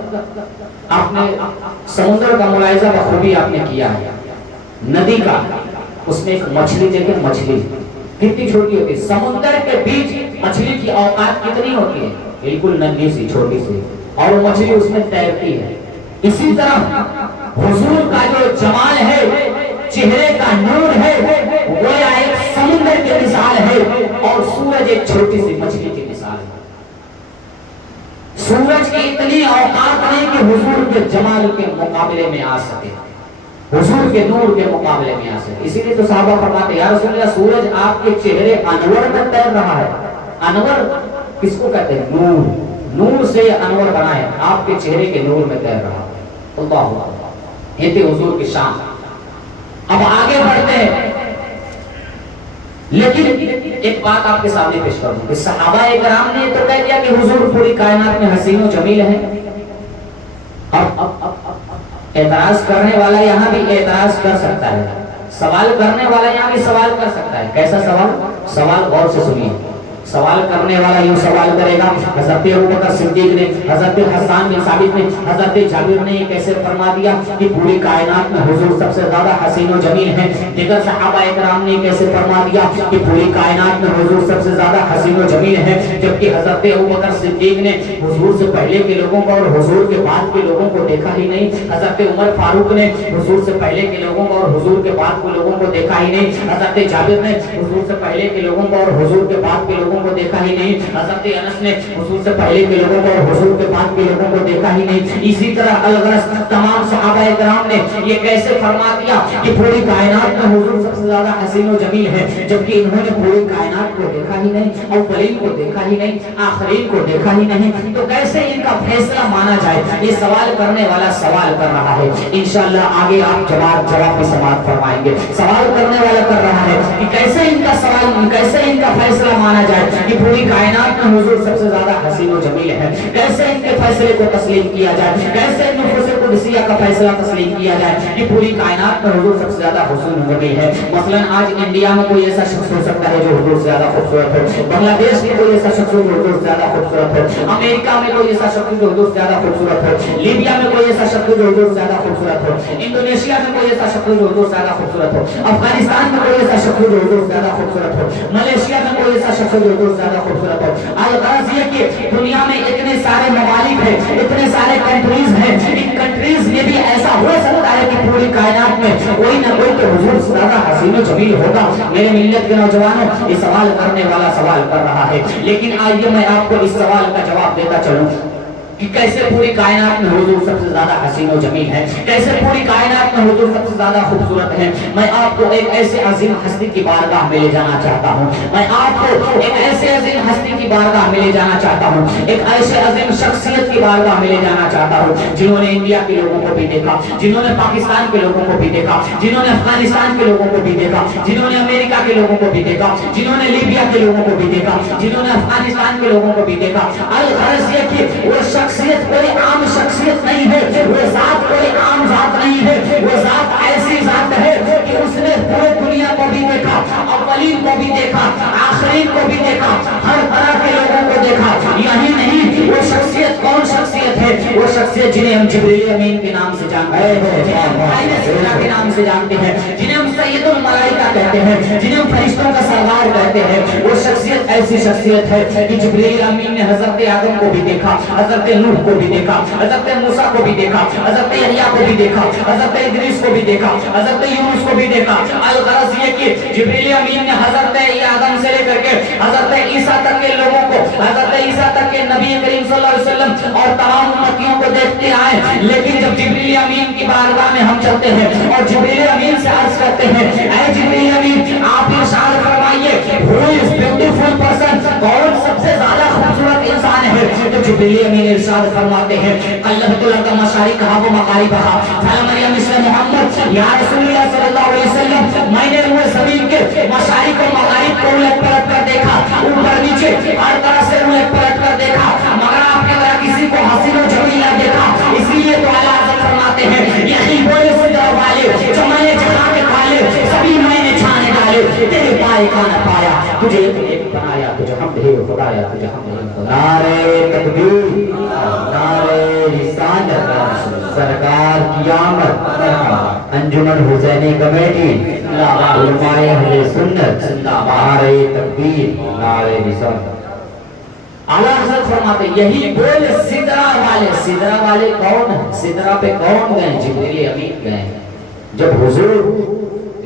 آپ نے سمندر کا ملاحظہ بخوبی آپ نے کیا ہے، ندی کا، اس میں ایک مچھلی دیکھیں، مچھلی کتنی چھوٹی ہوتی ہے، سمندر کے بیچ مچھلی کی اوقات کتنی ہوتی ہے، بالکل ننھی سی چھوٹی سی، اور وہ مچھلی اس میں تیرتی ہے۔ اسی طرح حضور کا جو جمال ہے، چہرے کا نور ہے، وہ ایک سمندر کی مثال ہے اور سورج ایک چھوٹی سی مچھلی کی مثال ہے۔ سورج کی اتنی اوقات نہیں کہ حضور کے جمال کے مقابلے میں آ سکے، حضور کے نور کے مقابلے میں آ سکے۔ اسی لیے تو صحابہ فرماتے ہیں، یا رسول اللہ سورج آپ کے چہرے انور میں تیر رہا ہے۔ انور کس کو کہتے ہیں؟ نور، نور سے انور بنا ہے، آپ کے چہرے کے نور میں تیر رہا ہے۔ اللہ اکبر، یہ تھی حضور کی شان۔ اب آگے بڑھتے ہیں، لیکن ایک بات آپ کے سامنے پیش کروں کہ صحابہ اکرام نے تو کہہ دیا کہ حضور پوری کائنات میں حسین و جمیل ہیں۔ اب اعتراض کرنے والا یہاں بھی اعتراض کر سکتا ہے، سوال کرنے والا یہاں بھی سوال کر سکتا ہے۔ کیسا سوال؟ سوال غور سے سنیے۔ سوال کرنے والا یوں سوال کرے گا، حضرت ابوبکر صدیق نے، حضرت حسان بن ثابت نے، حضرت جابر نے کیسے فرما دیا کہ پوری کائنات میں حضور سب سے زیادہ حسین و جمیل ہیں؟ دیگر صحابہ اکرام نے کیسے فرما دیا کہ پوری کائنات میں حضور سب سے زیادہ حسین و جمیل ہیں؟ جبکہ حضرت ابوبکر صدیق نے حضور سے پہلے کے لوگوں کو اور حضور کے بعد کے لوگوں کو دیکھا ہی نہیں۔ حضرت عمر فاروق نے حضور سے پہلے کے لوگوں کو اور حضور کے بعد کے لوگوں کو دیکھا ہی نہیں۔ حضرت جابر نے حضور سے پہلے کے لوگوں کو اور حضور کے بعد کے لوگوں کو دیکھا ہی نہیں۔ حضرت انس نے حضور سے پہلے کے لوگوں کو اور حضور کے بعد کے لوگوں کو دیکھا ہی نہیں۔ اسی طرح الغرض تمام صحابہ اکرام نے یہ کیسے فرما دیا کہ پوری کائنات میں حضور سب سے زیادہ حسین و جمیل ہے، جبکہ انہوں نے پوری کائنات کو دیکھا ہی نہیں، اولین کو دیکھا ہی نہیں، آخرین کو دیکھا ہی نہیں، تو کیسے ان کا فیصلہ مانا جائے؟ یہ سوال کرنے والا سوال کر رہا ہے۔ انشاءاللہ آگے آپ جواب کی سماعت فرمائیں گے۔ سوال کرنے والا کر رہا ہے کہ کیسے ان کا سوال، کیسے ان کا فیصلہ مانا جائے کہ پوری کائنات میں حضور سب سے زیادہ حسین و جمیل ہے؟ کیسے ان کے فیصلے کو تسلیم کیا جائے؟ کیسے نفوس قدسیہ کا فیصلہ تسلیم کیا جائے کہ پوری کائنات میں حضور سب سے زیادہ حسین و جمیل ہے؟ مثلا آج انڈیا میں کوئی ایسا شخص ہو سکتا ہے جو حضور سے زیادہ خوبصورت ہے، بنگلہ دیش میں کوئی ایسا شخص جو حضور سے زیادہ خوبصورت ہے، امریکہ میں کوئی ایسا شخص جو حضور سے زیادہ خوبصورت ہے، لیبیا میں کوئی ایسا شخص جو حضور سے زیادہ خوبصورت ہے، انڈونیشیا میں کوئی ایسا شخص جو حضور سے زیادہ خوبصورت ہے، افغانستان میں کوئی ایسا شخص جو حضور سے زیادہ خوبصورت ہے، ملیشیا میں کوئی ایسا شخص جو حضور سے زیادہ خوبصورت ہے۔ الغرض یہ کہ دنیا میں اتنے سارے ممالک ہیں، اتنے سارے کنٹریز ہیں، ان کنٹریز میں بھی ایسا ہو سکتا ہے کہ پوری کائنات میں کوئی نہ کوئی تو حضور سے زیادہ حسین و جمیل ہوگا۔ میرے ملت کے نوجوانوں، یہ سوال کرنے والا سوال کر رہا ہے، لیکن آئیے میں آپ کو اس سوال کا جواب دیتا چلوں کہ کیسے پوری کائنات میں حضور سب سے زیادہ حسین و جمیل ہے، کیسے پوری کائنات میں حضور سب سے زیادہ خوبصورت ہے۔ میں آپ کو ایک ایسے عظیم ہستی کی بارگاہ میں لے جانا چاہتا ہوں، میں آپ کو ایک ایسے عظیم ہستی کی بارگاہ میں لے جانا چاہتا ہوں، ایک ایسے عظیم شخصیت کی بارگاہ میں لے جانا چاہتا ہوں جنہوں نے انڈیا کے لوگوں کو بھی دیکھا، جنہوں نے پاکستان کے لوگوں کو بھی دیکھا، جنہوں نے افغانستان کے لوگوں کو بھی دیکھا، جنہوں نے امریکہ کے لوگوں کو بھی دیکھا، جنہوں نے لیبیا کے لوگوں کو بھی دیکھا، جنہوں نے افغانستان کے لوگوں کو بھی دیکھا۔ الغرض یہ کہ وہ شخص شخصیت کوئی عام شخصیت نہیں ہے، وہ ذات کوئی عام ذات نہیں ہے، وہ ذات ایسی ذات ہے کہ اس نے پورے دنیا کو بھی دیکھا، اولین کو بھی دیکھا، آخرین کو بھی دیکھا، ہر طرح کے لوگوں کو دیکھا۔ یہی نہیں، وہ شخصیت کون شخصیت ہے؟ وہ شخصیت جنہیں ہم جبریل امین کے نام سے جانتے ہیں، جنہیں ہم قائد سینا کے نام سے جانتے ہیں، جنہیں ہم سید الملائکہ کہتے ہیں، جنہیں ہم فرشتوں کا سردار کہتے ہیں۔ وہ شخصیت ایسی شخصیت ہے کہ جبریل امین نے حضرت آدم کو بھی دیکھا، حضرت نوح کو بھی دیکھا، حضرت موسیٰ کو بھی دیکھا، حضرت یحییٰ کو بھی دیکھا، حضرت ادریس کو بھی دیکھا، حضرت یونس کو بھی دیکھا۔ الغرض یہ کہ جبریل امین نے حضرت آدم سے لے کر کے حضرت عیسیٰ تک کے لوگوں کو، حضرت عیسیٰ تک کے نبی کریم صلی اللہ علیہ وسلم اور تمام امتیوں کو دیکھتے آئے۔ لیکن جب جبریل امین کی بارگاہ میں ہم چلتے ہیں اور جبریل امین سے عرض کرتے ہیں، اے جبریل امین آپ ارشاد فرمائیے who is beautiful person، کون سب سے زیادہ خوبصورت انسان ہے؟ تو جبریل امین ارشاد فرماتے ہیں، قلبت لک مشارقہا و مغاربہا فلم یر مثل محمد، یا رسول اللہ صلی اللہ علیہ وسلم میں نے روئے زمین کے مشارق و مغارب کو الٹ پلٹ کر دیکھا، اوپر نیچے ہر طرح سے الٹ پلٹ کر دیکھا، مگر آپ کی طرح کسی کو حسین و جمیل نہ دیکھا۔ اسی لیے تو اعلیٰ حضرت فرماتے ہیں، یہی بولے سجدہ والے جو میں نے جہاں کے کھالے سبھی میں نے چھانے ڈالے، تیرے پائے کا نہ پایا، تجھے ایک بنایا، تجھے ہم دے خدایا، تجھے ہم دے خدایا۔ نعرہ تکبیر، نعرہ رسالت، سرکار کی آمد، انجمن حسینی کمیٹی، علماء اہل سنت، نعرہ تکبیر، نعرہ رسالت۔ اعلیٰ حضرت فرماتے یہی بول سدرہ والے۔ سدرہ والے کون ہیں؟ سدرہ پہ کون گئے؟ جبریل امین گئے۔ جب حضور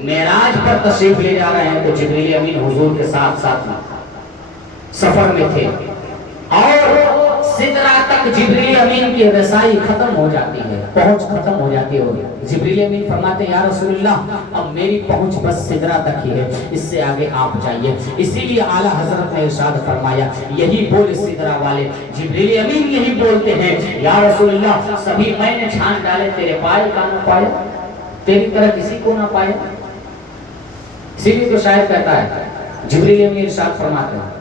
معراج پر تشریف لے جا رہے ہیں تو جبریل امین حضور کے ساتھ ساتھ سفر میں تھے، اور سدرہ تک جبریل امین کی رسائی ختم ہو جاتی ہے، پہنچ ختم ہو جاتی ہے۔ جبریل امین فرماتے ہیں یا رسول اللہ اب میری پہنچ بس سدرہ تک ہی ہے، اس سے آگے آپ جائیے۔ اسی لیے اعلیٰ حضرت نے ارشاد فرمایا یہی بول سدرہ والے۔ جبریل امین یہی بولتے ہیں یا رسول اللہ سبھی میں نے چھان ڈالے، تیرے پائے کا نہ پایا، تیری طرح کسی کو نہ پایا۔ اسی لیے تو شاید کہتا ہے جبریل امین ارشاد فرماتے ہیں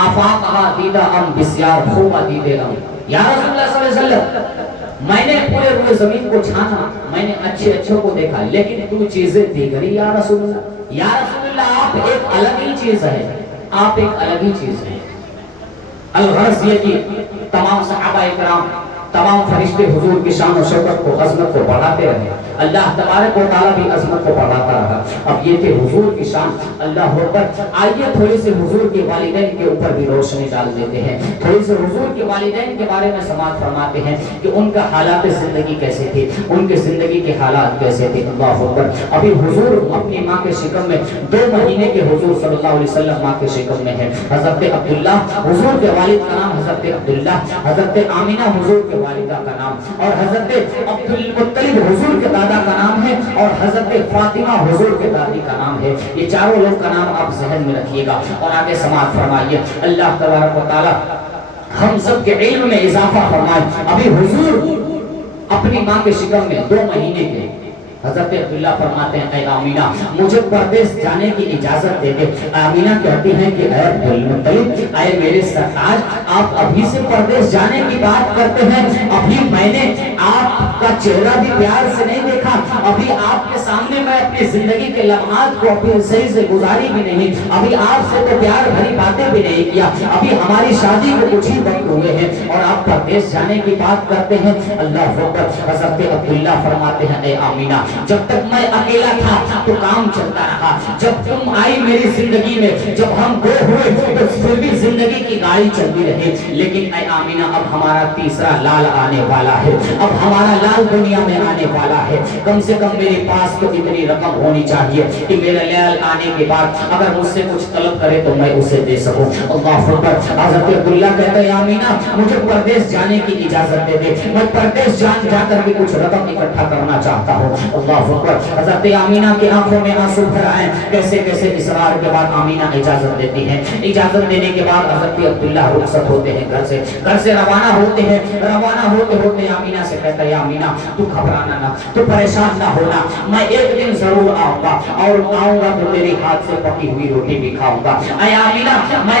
آفاقہا دیدہ ام بسیار خوبہ دیدے ام، یا رسول اللہ صلی اللہ علیہ وسلم میں نے پورے روئے زمین کو چھانا، میں نے اچھے اچھوں کو دیکھا، لیکن تو چیزیں دیگری یا رسول اللہ۔ یا رسول اللہ آپ ایک الگ ہی چیز ہے، آپ ایک الگ ہی چیز ہے۔ الغرض یہ کہ تمام صحابہ اکرام، تمام فرشتے حضور کی شان و شوکت کو، عظمت کو بڑھاتے رہے، اللہ تبارک و تعالیٰ بھی عظمت کو بڑھاتا رہا۔ اب یہ تھے حضور کی شان، اللہ اکبر۔ آئیے تھوڑی سے حضور کے والدین کے اوپر بھی روشنی ڈال دیتے ہیں، تھوڑی سے حضور کے والدین کے بارے میں سماعت فرماتے ہیں کہ ان کا حالات زندگی کیسے تھے، ان کے زندگی کے حالات کیسے تھے۔ اللہ اکبر۔ ابھی حضور اپنی ماں کے شکم میں 2 مہینے کے حضور صلی اللہ علیہ وسلم ماں کے شکم میں ہے۔ حضرت عبداللہ حضور کے والد کا نام حضرت عبداللہ، حضرت آمینہ حضور کے والدہ کا نام، اور حضرت عبدالمطلب حضور کے دادا کا نام ہے، اور حضرت فاطمہ حضور کے دادی کا نام ہے۔ یہ چاروں لوگ کا نام آپ ذہن میں رکھیے گا اور آگے سماعت فرمائیے۔ اللہ تبارک و تعالی ہم سب کے علم میں اضافہ فرمائے۔ ابھی حضور اپنی ماں کے شکم میں 2 مہینے کے، حضرت عبداللہ فرماتے ہیں اے آمینہ مجھے پردیس جانے کی اجازت دے دے۔ آمینہ کہتی ہیں کہ اے عبدالمطلب، اے میرے سرتاج، آپ ابھی سے پردیس جانے کی بات کرتے ہیں؟ ابھی میں نے آپ کا چہرہ بھی پیار سے نہیں دیکھا، ابھی آپ کے سامنے میں اپنی زندگی کے لمحات کو اپنی صحیح سے گزاری بھی نہیں، ابھی آپ سے تو پیار بھری باتیں بھی نہیں کیا، ابھی ہماری شادی کو کچھ ہی وقت ہوئے ہیں اور آپ پردیس جانے کی بات کرتے ہیں۔ اللہ اکبر۔ حضرت عبداللہ فرماتے ہیں اے آمینہ جب تک میں اکیلا تھا تو کام چلتا رہا، جب تم آئی میری زندگی میں، جب ہم 2 ہوئے تو پھر بھی زندگی کی گاڑی چلتی رہی، لیکن اے آمینہ اب ہمارا تیسرا لال آنے والا ہے، اب ہمارا لال دنیا میں آنے والا ہے، کم سے کم میرے پاس تو اتنی رقم ہونی چاہیے کہ میرا لال آنے کے بعد اگر مجھ سے کچھ طلب کرے تو میں اسے دے سکوں۔ اللہ اکبر۔ حضرت عبداللہ کہتا ہے آمینہ مجھے پردیس جانے کی اجازت دے دے، میں پردیس جا کر کے کچھ رقم اکٹھا کرنا چاہتا ہوں۔ اللہ اکبر۔ حضرت آمینہ کی آنکھوں میں آنسو بھر آئے، کیسے کیسے اصرار کے بعد آمینہ اجازت دیتی ہیں۔ اجازت دینے کے بعد حضرت عبداللہ رخصت ہوتے ہیں، گھر سے روانہ ہوتے ہیں۔ روانہ ہوتے ہوتے آمینہ سے کہتا ہے آمینہ تو گھبرانا نہ، تو پریشان نہ ہونا، میں ایک دن ضرور آؤں گا، اور آؤں گا تو تیرے ہاتھ سے پکی ہوئی روٹی بھی کھاؤں گا۔ اے آمینہ میں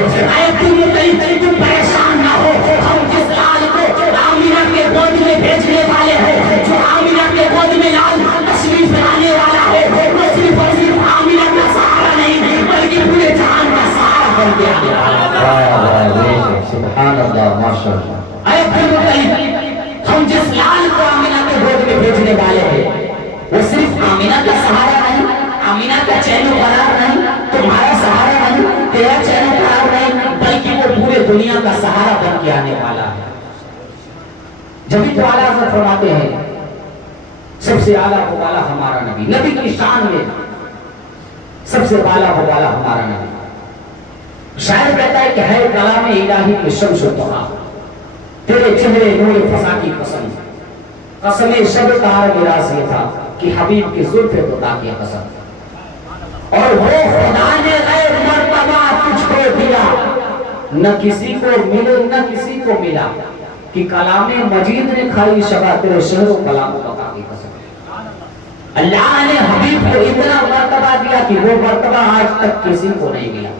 ہے. اے عبد المطلب تم پریشان نہ ہو، ہم جس لال کو آمینہ کے گود میں بھیجنے والے ہیں، جو آمینہ کے گود میں لال تشریف لانے والا ہے، وہ صرف اور صرف آمینہ کا سہارا نہیں بلکہ پورے جہان کا سہارا بن گیا ہے. سبحان اللہ، ماشاء اللہ. اے عبد المطلب ہم جس لال کو آمینہ کے گود میں بھیجنے والے ہیں وہ صرف آمینہ کا سہارا نہیں، آمینہ کا چین و قرار نہیں، تمہارا سہارا نہیں، تیرا چین و قرار نہیں، بلکہ وہ پورے دنیا کا سہارا بن کے آنے والا ہے. جبھی تو اعلیٰ حضرت فرماتے ہیں سب سے اعلیٰ و بالا ہمارا نبی، نبی کی شان میں سب سے بالا و بالا ہمارا نبی. شاعر کہتا ہے کہ ہے کلام الہی کی شمس و ضحا، تیرے چہرے نور فضا کی قسم، قسم شب تار میراث یہ تھا کہ حبیب کی زلف خدا کی قسم. اور وہ خدا نے غیر مرتبہ تجھ کو دیا، نہ کسی کو ملے نہ کسی کو ملا، کہ کلام مجید نے کھائی شبہ تیرے شہر و کلام و بقا کی قسم. اللہ نے حبیب کو اتنا مرتبہ دیا کہ وہ مرتبہ آج تک کسی کو نہیں ملا.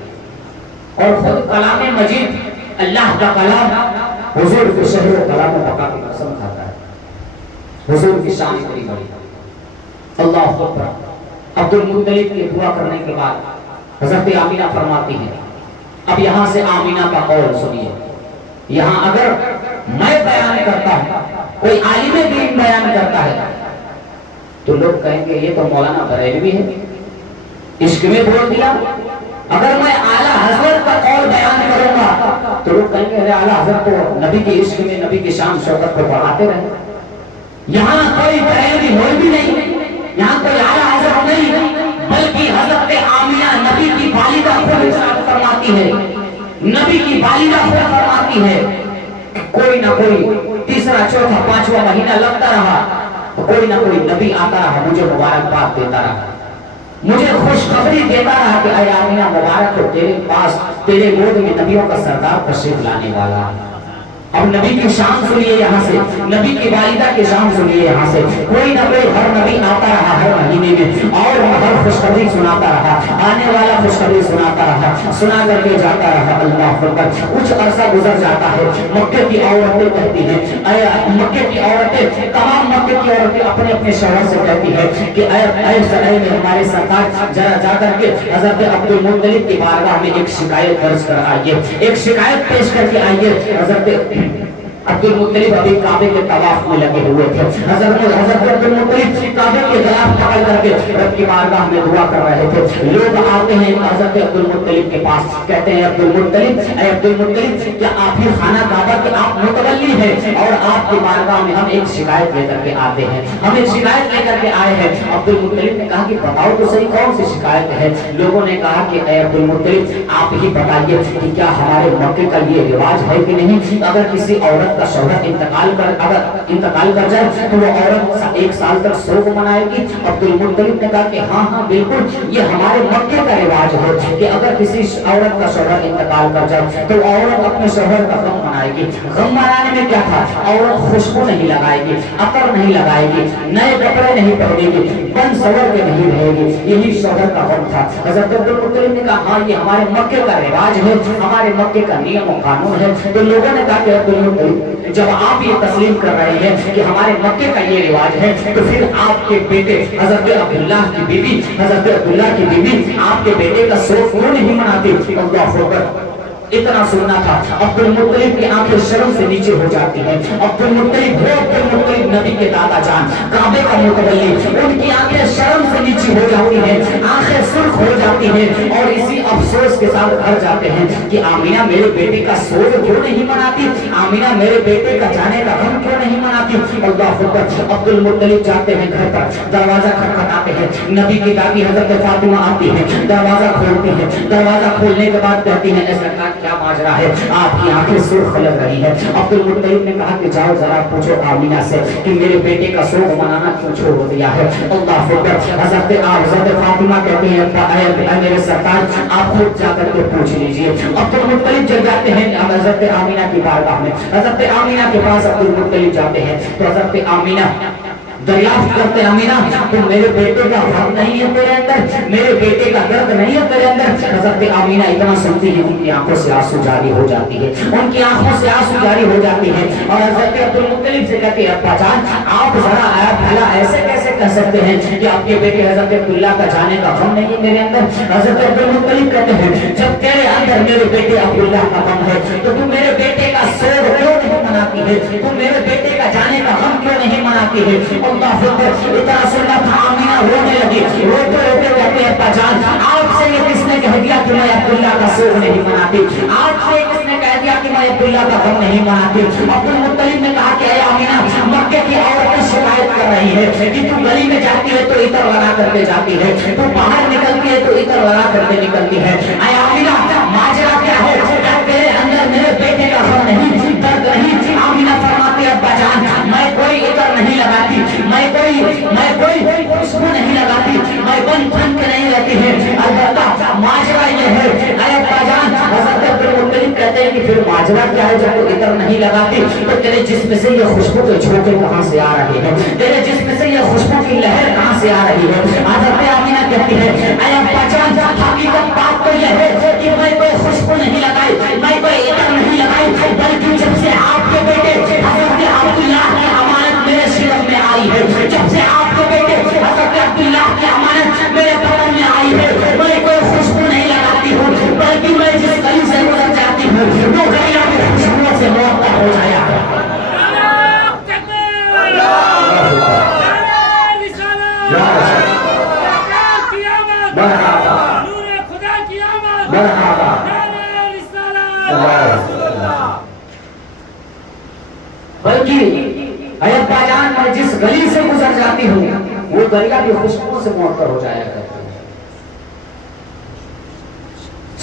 اور خود کلام مجید اللہ کا کلام حضور کے شہر و کلام و بقا کی قسم کھاتا ہے. حضور کی شان بڑی بڑی. اللہ اکبر. عبد المطلب کے دعا کرنے کے بعد حضرت آمینہ فرماتی ہیں، اب یہاں سے آمینہ کا قول سنیے. یہاں اگر میں بیان کرتا ہوں، کوئی عالم دین بیان کرتا ہے تو لوگ کہیں گے یہ تو مولانا بریلوی ہے، عشق میں بول دیا. اگر میں اعلیٰ حضرت کا قول بیان کروں گا تو لوگ کہیں گے اعلیٰ حضرت تو نبی کے عشق میں نبی کی شان شوکت کو بڑھاتے رہے. یہاں کوئی بریلوی ہوئی بھی نہیں، یہاں کوئی اعلیٰ حضرت نہیں، بلکہ حضرت آمینہ نبی کی والدہ خود ارشاد فرماتی ہے، نبی کی والدہ خود فرماتی ہے کوئی نہ کوئی تیسرا چوتھا پانچواں مہینہ لگتا رہا، کوئی نہ کوئی نبی آتا رہا، مجھے مبارکباد دیتا رہا، مجھے خوشخبری دیتا رہا کہ اے آمینہ مبارک ہو، تیرے پاس تیرے گود میں نبیوں کا سردار تشریف لانے والا ہے. اب نبی کی شان سنیے، یہاں سے نبی کی والدہ کی شان سنیے. یہاں سے کوئی نہ کوئی ہر نبی آتا رہا ہر مہینے میں، اور ہر خوشخبری سناتا رہا، آنے والا خوشخبری سناتا رہا، سنا کر کے جاتا رہا. اللہ اکبر. کچھ عرصہ گزر جاتا ہے، مکے کی عورتیں کہتی ہیں، اے مکے کی عورتیں، تمام مکے کی عورتیں اپنے اپنے شوہر سے کہتی ہے کہ اے سرائی میں ہمارے سرکار ذرا جا کر کے حضرت عبد المطلب کی بارگاہ میں ایک شکایت درج کر آئیے، ایک شکایت پیش کر کے آئیے. حضرت عبد المطلب ابھی کعبے کے طواف میں لگے ہوئے تھے. حضرت عبد المطلب کعبے کے غلاف پکڑ کر کے رب کی بارگاہ میں دعا کر رہے تھے. لوگ آتے ہیں حضرت عبد المطلب کے پاس، کہتے ہیں عبد المطلب، اے عبد المطلب کیا آپ ہی خانہ کعبہ کے آپ متولی ہیں؟ اور آپ کی بارگاہ میں ہم ایک شکایت لے کر کے آتے ہیں، ہم ایک شکایت لے کر کے آئے ہیں. عبد المطلب نے کہا کہ بتاؤ تو صحیح کون سی شکایت ہے. لوگوں نے کہا کہ اے عبد المطلب آپ ہی بتائیے کہ کیا ہمارے مکے کا یہ رواج ہے کہ نہیں، اگر کسی عورت کا شوہر انتقال کر جائے تو وہ عورت ایک سال تک سوگ منائے گی. عبد المطلب نے کہا کہ ہاں ہاں بالکل، یہ ہمارے مکے کا رواج ہے کہ اگر کسی عورت کا شوہر انتقال کر جائے تو عورت اپنے شوہر کا غم منائے گی. غم منانے میں کیا تھا، عورت خوشبو نہیں لگائے گی، عطر نہیں لگائے گی، نئے کپڑے نہیں پہنے گی، بن سور کے نہیں رہے گی، یہی شوہر کا غم تھا. حضرت عبد المطلب نے کہا ہاں یہ ہمارے مکے کا رواج ہے، ہمارے مکے کا نیم و قانون ہے. تو لوگوں نے کہا کہ عبد المطلب جب آپ یہ تسلیم کر رہے ہیں کہ ہمارے مکے کا یہ رواج ہے تو پھر آپ کے بیٹے حضرت عبداللہ کی بیوی، حضرت عبداللہ کی بیوی آپ کے بیٹے کا سوگ کیوں نہیں مناتی؟ اللہ اکبر. اتنا سننا تھا. عبد المطلب کی آنکھیں شرم سے نیچے ہو جاتی ہیں. عبد المطلب نبی کے دادا جان، کعبے کا متولی، ان کی آنکھیں شرم سے نیچے ہو جاتی ہیں، آنکھیں سرخ ہو جاتی ہیں، اور اسی افسوس کے ساتھ گھر جاتے ہیں کہ آمینہ میرے بیٹے کا سوگ کیوں نہیں مناتی، آمینہ میرے بیٹے کا جانے کا غم کیوں نہیں مناتی. اللہ اکبر. عبد المطلب جاتے ہیں گھر پر، دروازہ کھٹکھٹاتے ہیں. نبی کی دادی حضرت فاطمہ آتی ہے، دروازہ کھولتی ہے. دروازہ کھولنے کے بعد کہتی ہیں اے سرکار کیا ماجرا ہے، آپ کی آنکھیں سرخ لگ رہی ہے. عبد المطلب نے کہا کہ جاؤ ذرا پوچھو آمینہ سے کہ میرے بیٹے کا سوگ منانا کیوں چھوڑ دیا ہے. اللہ اکبر. حضرت فاطمہ کہتے ہیں اے میرے سرکار آپ خود جا کر کے پوچھ لیجئے. عبد المطلب جب جاتے ہیں حضرت آمینہ کی بارگاہ میں، حضرت آمینہ کے پاس عبد المطلب جاتے ہیں تو حضرت آمینہ دریافت کرتے امینا تو میرے بیٹے کا غم نہیں ہے تیرے اندر، میرے بیٹے کا درد نہیں ہے تیرے اندر؟ حضرت آمینہ اتنا سنتی ہے ان کی آنکھوں سے آنسو جاری ہو جاتی ہے، ان کی آنکھوں سے آنسو جاری ہو جاتی ہے، اور حضرت عبدالمطلب سے کہتی ہے ابا جان آپ ذرا بھلا ایسے کیسے کہہ سکتے ہیں کہ آپ کے بیٹے حضرت عبداللہ کا جانے کا غم نہیں ہے میرے اندر؟ حضرت عبدالمطلب کہتے ہیں جب تیرے اندر میرے بیٹے عبداللہ کا غم ہے تو تم میرے بیٹے کا سوگ کیوں نہیں مناتی ہے؟ تم میرے بیٹے کا جانے کا غم کیوں نہیں مناتی ہے؟ اللہ اکبر، اتنا سننا تھا آمینہ رونے لگی، روتے روتے کہتے ہیں ابا جان آپ سے یہ کس نے کہہ دیا کہ میں عبداللہ کا سوگ نہیں مناتی؟ آپ سے کس نے کہہ دیا کہ میں عبداللہ کا غم نہیں مناتی؟ عبدالمطلب نے کہا کہ اے آمینہ مکے کی عورتیں شکایت کر رہی ہے کہ تو گلی میں جاتی ہے تو عطر لگا کر کے جاتی ہے، تو باہر نکلتی ہے تو عطر لگا کر کے نکلتی ہے، اے آمینہ ماجرا کیا ہے؟ تیرے اندر میرے بیٹے کا غم نہیں، درد نہیں؟ آمینہ فرماتی ہے ابا جان میں کوئی عطر نہیں لگاتی، میں کوئی خوشبو نہیں لگاتی، میں بن ٹھن کے نہیں رہتی ہے، البتہ ماجرا یہ ہے اے ابا جان، حضرت عبدالمطلب کہتے ہیں کہ پھر ماجرا کیا ہے؟ جب تو عطر نہیں لگاتی تو تیرے جسم سے یہ خوشبو کے جھونکے کہاں سے آ رہے ہیں؟ تیرے جسم سے یہ خوشبو کی لہر کہاں سے آ رہی ہے؟ حضرت آمینہ کہتی ہے اے ابا جان حقیقت بات تو یہ ہے کہ میں کوئی خوشبو نہیں لگائی، میں کوئی عطر نہیں لگائی، بلکہ جب سے آپ کے بیٹے حضرت عبداللہ کی امانت میرے شرم میں آئی ہے، جب سے آپ کے بیٹے حضرت عبداللہ کی امانت میرے بدن میں آئی ہے، میں کوئی خوشبو نہیں لگاتی ہوں، بلکہ میں جس گلی سے گزر جاتی ہوں وہ گلی اپنی خوشبو سے معطر ہو جایا ہے۔ بلکہ اے ابا جان میں جس گلی سے گزر جاتی ہوں وہ گلیاں بھی خوشبو سے معطر ہو جایا کرتی ہیں۔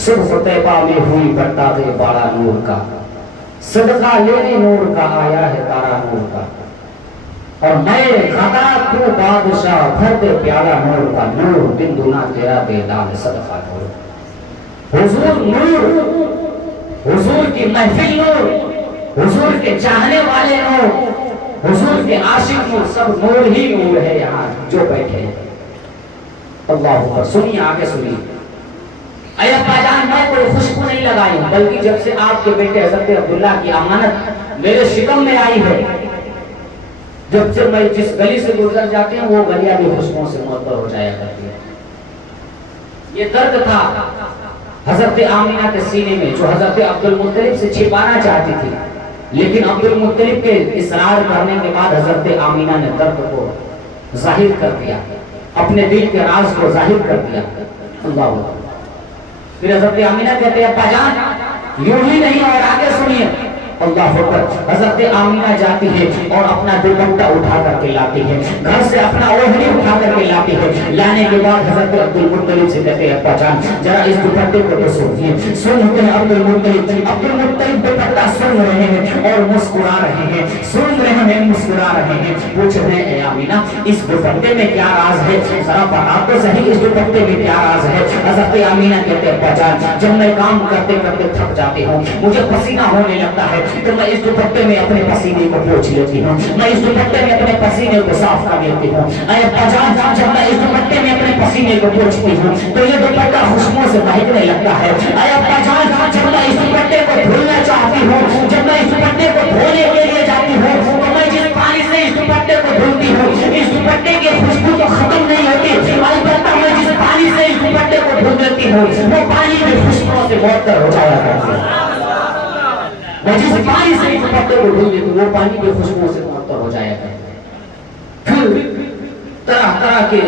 صبح طیبہ میں ہوئی برتاغ باڑا نور کا، صدقہ لینے نور کا آیا ہے تارا نور کا، اور میں غدا تو بادشاہ بھر دے پیالہ نور کا، نور بن دنا تیرا بے داد صدقہ نور، حضور نور، حضور کی محفل نور، حضور کے چاہنے والے نور، حضور کے عاشق نور، سب نور ہی نور ہے یہاں جو بیٹھے ہیں۔ اللہ اکبر، سنیے آگے سنیے، اے ابا جان میں کوئی خوشبو نہیں لگائی ہوں، بلکہ جب سے آپ کے بیٹے حضرت عبداللہ کی امانت میرے شکم میں آئی ہے، جب سے میں جس گلی سے گزر جاتے ہیں وہ گلیاں بھی خوشبو سے معطر ہو جایا کرتی ہے۔ یہ درد تھا حضرت آمینہ کے سینے میں جو حضرت عبدالمطلب سے چھپانا چاہتی تھی، لیکن عبدالمطلب کے اصرار کرنے کے بعد حضرت آمینہ نے درد کو ظاہر کر دیا، اپنے دل کے راز کو ظاہر کر دیا۔ اللہ اکبر، پھر حضرت آمینہ کہتے ہیں ابا جان یوں ہی نہیں اور آگے سنیے، اللہ اکبر، حضرت آمینہ جاتی ہے اور اپنا دوپٹہ اٹھا کر کے لاتی ہے، گھر سے اپنا اوڑھنی اٹھا کر کے لاتی ہے، لانے کے بعد حضرت عبدالمطلب سے کہتے ہیں ابا جان ذرا اس دوپٹے کو تو سنیے۔ سنتے ہیں عبدالمطلب دوپٹہ سن رہے ہیں اور مسکرا رہے ہیں، سن رہے ہیں مسکرا رہے ہیں، پوچھ رہے ہیں اے آمینہ اس دوپٹے میں کیا راز ہے؟ ذرا بتا تو صحیح اس دوپٹے میں کیا راز ہے؟ حضرت آمینہ کہتے ہیں ابا جان جب میں کام کرتے کرتے تھک جاتی ہوں، مجھے پسینہ ہونے لگتا ہے تو میں اس دوپٹے میں اپنے پسینے کو پوچھ لیتی ہوں، میں اس دوپٹے میں اپنے پسینے کو صاف کر لیتی ہوں۔ اے ابا جان جب میں اس دوپٹے میں اپنے پسینے کو پوچھتی ہوں تو یہ دوپٹہ خوشبو سے مہکنے لگتا ہے۔ اے ابا جان جب میں اس دوپٹے کو دھلنا چاہتی ہوں، جب میں اس دوپٹے کو دھونے کے لیے جاتی ہوں تو میں جس پانی سے اس دوپٹے کو دھلتی ہوں اس دوپٹے کی خوشبو تو ختم نہیں ہوتی، البتہ میں جس پانی سے اس دوپٹے کو دھل دیتی ہوں وہ پانی بھی خوشبو سے معطر ہو جایا کرتی ہے۔ میں جس پانی سے اس دوپٹے کو دھل دیتی ہوں وہ پانی بھی خوشبو سے معطر ہو جایا کرتی ہے۔ پھر طرح طرح کے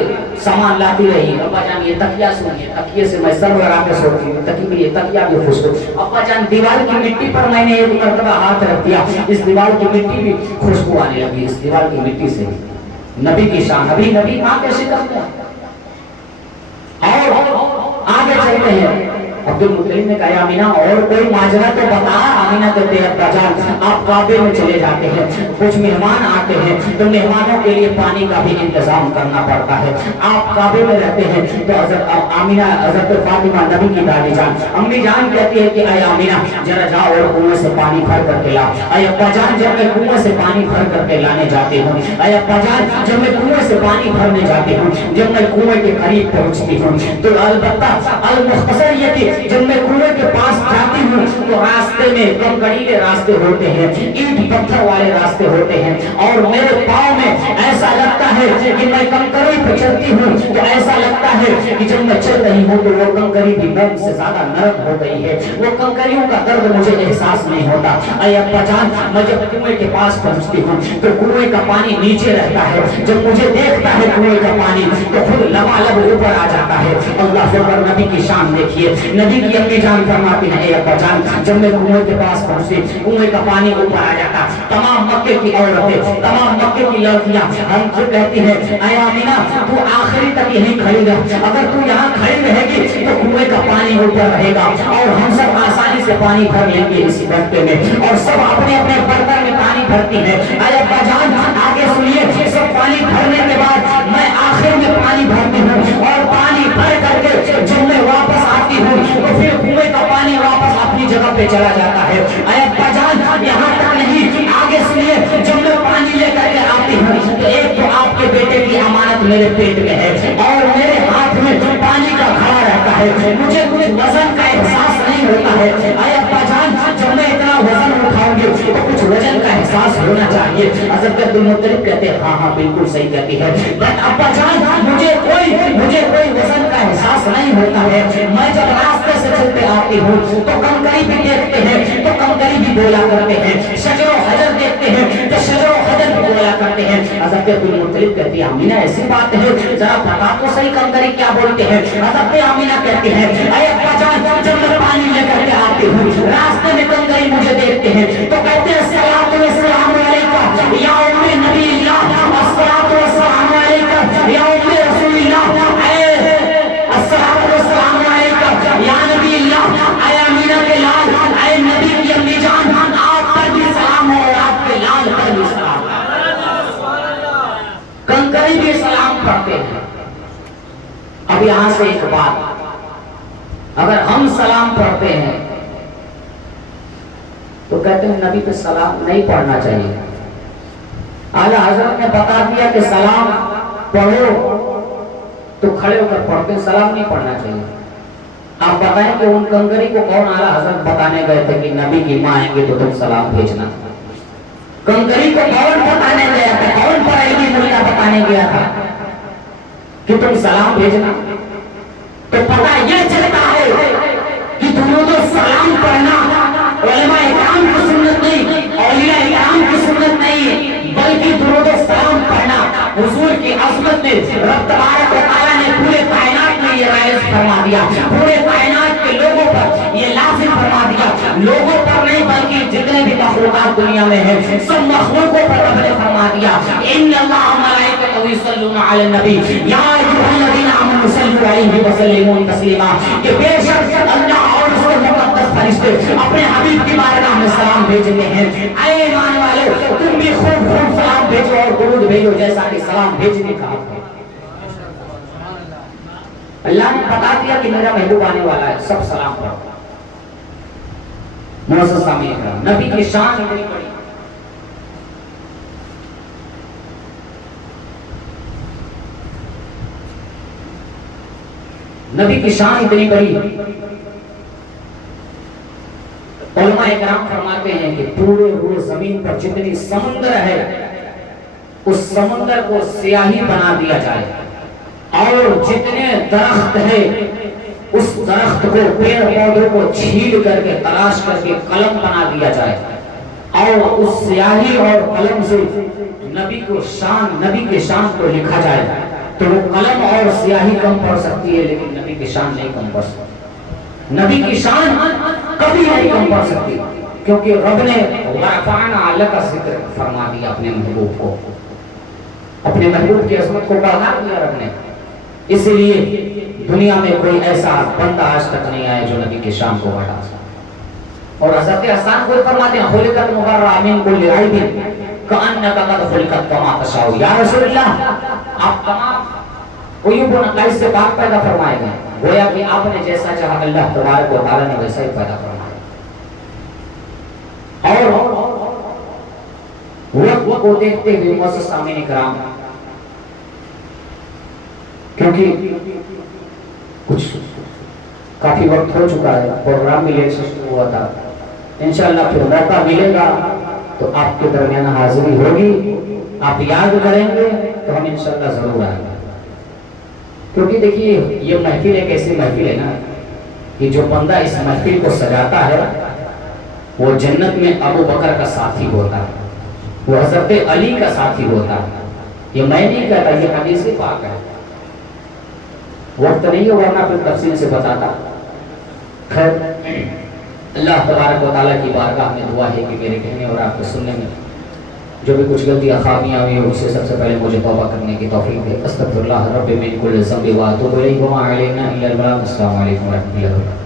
سامان لاتی رہی، ابا جان یہ تکیا سنیے، تکیے سے میں سر لگا کے سوتی ہوں، تکیے میں یہ تکیا بھی خوشبو، ابا جان دیوار کی مٹی پر میں نے ایک مرتبہ ہاتھ رکھ دیا، اس دیوار کی مٹی بھی خوشبو آنے لگی، اس دیوار کی مٹی سے نبی کی شان، نبی ماں کے شکم میں۔ اور آگے چلتے ہیں، عبد المطلب نے کہا آمینہ اور کوئی ماجرا تو بتا. آمینہ کہتے ہیں ابا جان آپ کعبے میں چلے جاتے ہیں, کچھ مہمان آتے ہیں تو مہمانوں کے لیے پانی کا بھی انتظام کرنا پڑتا ہے. آپ کعبے میں رہتے ہیں تو حضرت آمینہ حضرت فاطمہ نبی کی دادی جان امی جان کہتی ہے کہ اے آمینہ ذرا جاؤ اور کنویں سے پانی بھر کر کے لا. اے ابا جان جب میں کنویں سے پانی بھر کر کے لانے جاتی ہوں, اے ابا جان جب میں کنویں سے پانی بھرنے جاتی ہوں, جب میں کنویں کے قریب پہنچتی ہوں تو البتہ المختصر یہ کہ جب میں کنویں کے پاس جاتی ہوں تو راستے میں کنکریلے راستے ہوتے ہیں, اینٹ پتھر والے راستے ہوتے ہیں, اور میرے پاؤں میں ایسا لگتا ہے کہ میں کنکری پہ چلتی ہوں تو ایسا لگتا ہے کہ جب میں چل رہی ہوں تو وہ کنکری بھی نرم سے زیادہ نرم ہو گئی ہے, وہ کنکریوں کا درد مجھے احساس نہیں ہوتا. اے ابا جان میں جب کنویں کے پاس پہنچتی ہوں تو کنویں کا پانی نیچے رہتا ہے, جب مجھے دیکھتا ہے کنویں کا پانی تو خود لبالب اوپر آ جاتا ہے. اللہ اکبر, نبی کی شان دیکھیے. نبی کی امی جان فرماتی ہیں اے ابا جان جب میں کنویں کے پاس پہنچتی کنویں کا پانی اوپر آ جاتا, تمام مکے کی عورتیں تمام مکے کی لڑکیاں ہم سے کہتی ہیں اے آمینہ تو آخری تک یہیں کھڑی رہ, اگر تو یہاں کھڑی رہے گی تو کنویں کا پانی اوپر رہے گا اور ہم سب آسانی سے پانی بھر لیں گے اسی برتن میں, اور سب اپنے اپنے برتن میں پانی بھرتی ہیں. اے ابا جان آگے سنیے, سب پانی بھرنے کے بعد میں آخر میں پانی بھرتی ہوں اور پانی بھر کر کے جب میں واپس آتی ہوں تو پھر کنویں کا پانی واپس اپنی جگہ پہ چلا جاتا ہے. اے ابا جان یہاں تک نہیں, آگے سنیے, جب میں پانی لے کر کے آتی ہوں تو ایک تو آپ کے بیٹے کی امانت میرے پیٹ میں ہے اور میرے ہاتھ میں پانی کا گھڑا رہتا ہے, مجھے کچھ وزن کا احساس نہیں ہوتا ہے. اے ابا جان جب میں اتنا وزن اٹھاؤں گی تو کچھ وزن کا احساس ہونا چاہیے. حضرت عبد المطلب کہتے ہیں ہاں بالکل صحیح کہتی ہے, بٹ ابا جان مجھے کوئی وزن کا احساس نہیں ہوتا ہے. میں جب راستے سے چلتے آتی ہوں تو کنکری بھی دیکھتے ہیں تو کنکری بھی بولا کرتے ہیں, شجر و حجر دیکھتے ہیں تو شجر و حجر بھی بولا کرتے ہیں. حضرت عبد المطلب کہتی ہے آمینہ ایسی بات ہے, ذرا بتا تو صحیح کنکری کیا بولتے ہیں. حضرت آمینہ کہتی ہے اے ابا جان جب میں پانی لے کر کے آتی ہوں راستے میں کنکری مجھے دیکھتے ہیں تو کہتے ہیں السلام علیکم یا ام نبی اللہ, السلام علیکم یا ام رسول اللہ, السلام علیکم یا نبی اللہ, اے آمینہ کے لال, اے نبی کی امی جان آپ پر بھی سلام ہو اور آپ کے لال پر بھی سلام. کنکری بھی سلام پڑھتے ہیں. اب یہاں سے ایک بات, اگر ہم سلام پڑھتے ہیں تو کہتے ہیں نبی پہ سلام نہیں پڑھنا چاہیے. اعلیٰ حضرت نے بتا دیا کہ سلام پڑھو تو کھڑے ہو کر پڑھتے ہیں, سلام نہیں پڑھنا چاہیے. آپ بتائیں کہ ان کنکری کو کون اعلیٰ حضرت بتانے گئے تھے کہ نبی کی ماں آئیں گے تو تم سلام بھیجنا. کنکری کو کون بتانے گیا تھا, کون پڑھائی ملا بتانے گیا تھا کہ تم سلام بھیجنا. تو پتہ یہ چلتا ہے کہ درود و سلام پڑھنا علماء اکرام کی سنت نہیں, اولیاء اکرام کی سنت نہیں, بلکہ درود و سلام پڑھنا حضور کی عظمت میں رب تبارک و تعالیٰ نے پورے کائنات میں یہ رائج فرما دیا, پورے کائنات کے لوگوں پر یہ لازم فرما دیا. لوگوں پر نہیں بلکہ جتنے بھی مخلوقات دنیا میں ہیں سب مخلوقوں پر رب نے فرما دیا ان اللہ ملائکتہ یصلون علی النبی یا ایھا الذین آمنوا صلوا علیہ وسلموا تسلیما, کہ بے شک اللہ اور اس کے مقدس فرشتے اپنے حبیب کی بارگاہ میں سلام بھیجتے ہیں. اے ایمان والے تم بھی خوب سلام بھیجو اور درود بھیجو جیسا کہ سلام بھیجنے کا حق ہے. اللہ نے بتا دیا کہ میرا محبوب آنے والا ہے, سب سلام پڑھو. معزز سامعین کرام, نبی کی شان اتنی بڑی, نبی کی شان اتنی بڑی, علماء اکرام فرماتے ہیں کہ پورے روئے زمین پر جتنی سمندر ہے اس سمندر کو سیاہی بنا دیا جائے, اور جتنے درخت ہے اس درخت کو پیڑ پودوں کو چھیل کر کے تلاش کر کے قلم بنا دیا جائے, اور اس سیاہی اور قلم سے نبی کو شان, نبی کے شان کو لکھا جائے, تو وہ قلم اور سیاہی کم پڑ سکتی ہے لیکن نبی کی شان نہیں کم پڑ سکتی. نبی کی شان کبھی نہیں کم پڑ سکتی, کیونکہ رب نے ورفعنا لک کا ذکر فرما دیا اپنے محبوب کو, اپنے محبوب کی عظمت کو بڑھا دیا رب نے. اس لیے دنیا میں کوئی ایسا بندہ آج تک نہیں آیا جو نبی کے شان کو بڑھا سکتا. اور حضرت حسان کو فرماتے ہیں خلقت مبرأ من کل عیب کأنک قد خلقت کما تشاء. یا رسول اللہ آپ تمام عیوب و نقائص سے پاک پیدا فرمائے گئے, گویا کہ آپ نے جیسا چاہا اللہ تبارک و تعالی نے ویسا ہی پیدا فرمایا. اور وقت کو دیکھتے ہوئے معزز سامعین کرام, کیونکہ کچھ کافی وقت ہو چکا ہے, پروگرام بھی لیٹ سے شروع ہوا تھا, انشاءاللہ پھر موقع ملے گا تو آپ کے درمیان حاضری ہوگی, آپ یاد کریں گے تو ہم انشاءاللہ ضرور آئیں گے. کیونکہ دیکھیے یہ محفل ایک ایسی محفل ہے نا کہ جو بندہ اس محفل کو سجاتا ہے وہ جنت میں ابو بکر کا ساتھی ہوتا ہے, وہ حضرت علی کا ساتھی ہوتا ہے. یہ میں نہیں کہتا, یہ حدیث پاک ہے. وقت نہیں ہو ورنہ پھر تفصیل سے بتاتا. خیر اللہ تبارک و تعالیٰ کی بارگاہ میں دعا ہے کہ میرے کہنے اور آپ کو سننے میں جو بھی کچھ غلطیاں خامیاں ہوئی ہیں اس سے سب سے پہلے مجھے توبہ کرنے کی توفیق دے. استغفر اللہ رب من کل ذنب و اتوب الیہ وما علینا الا البلاغ. السلام علیکم و رحمۃ اللہ.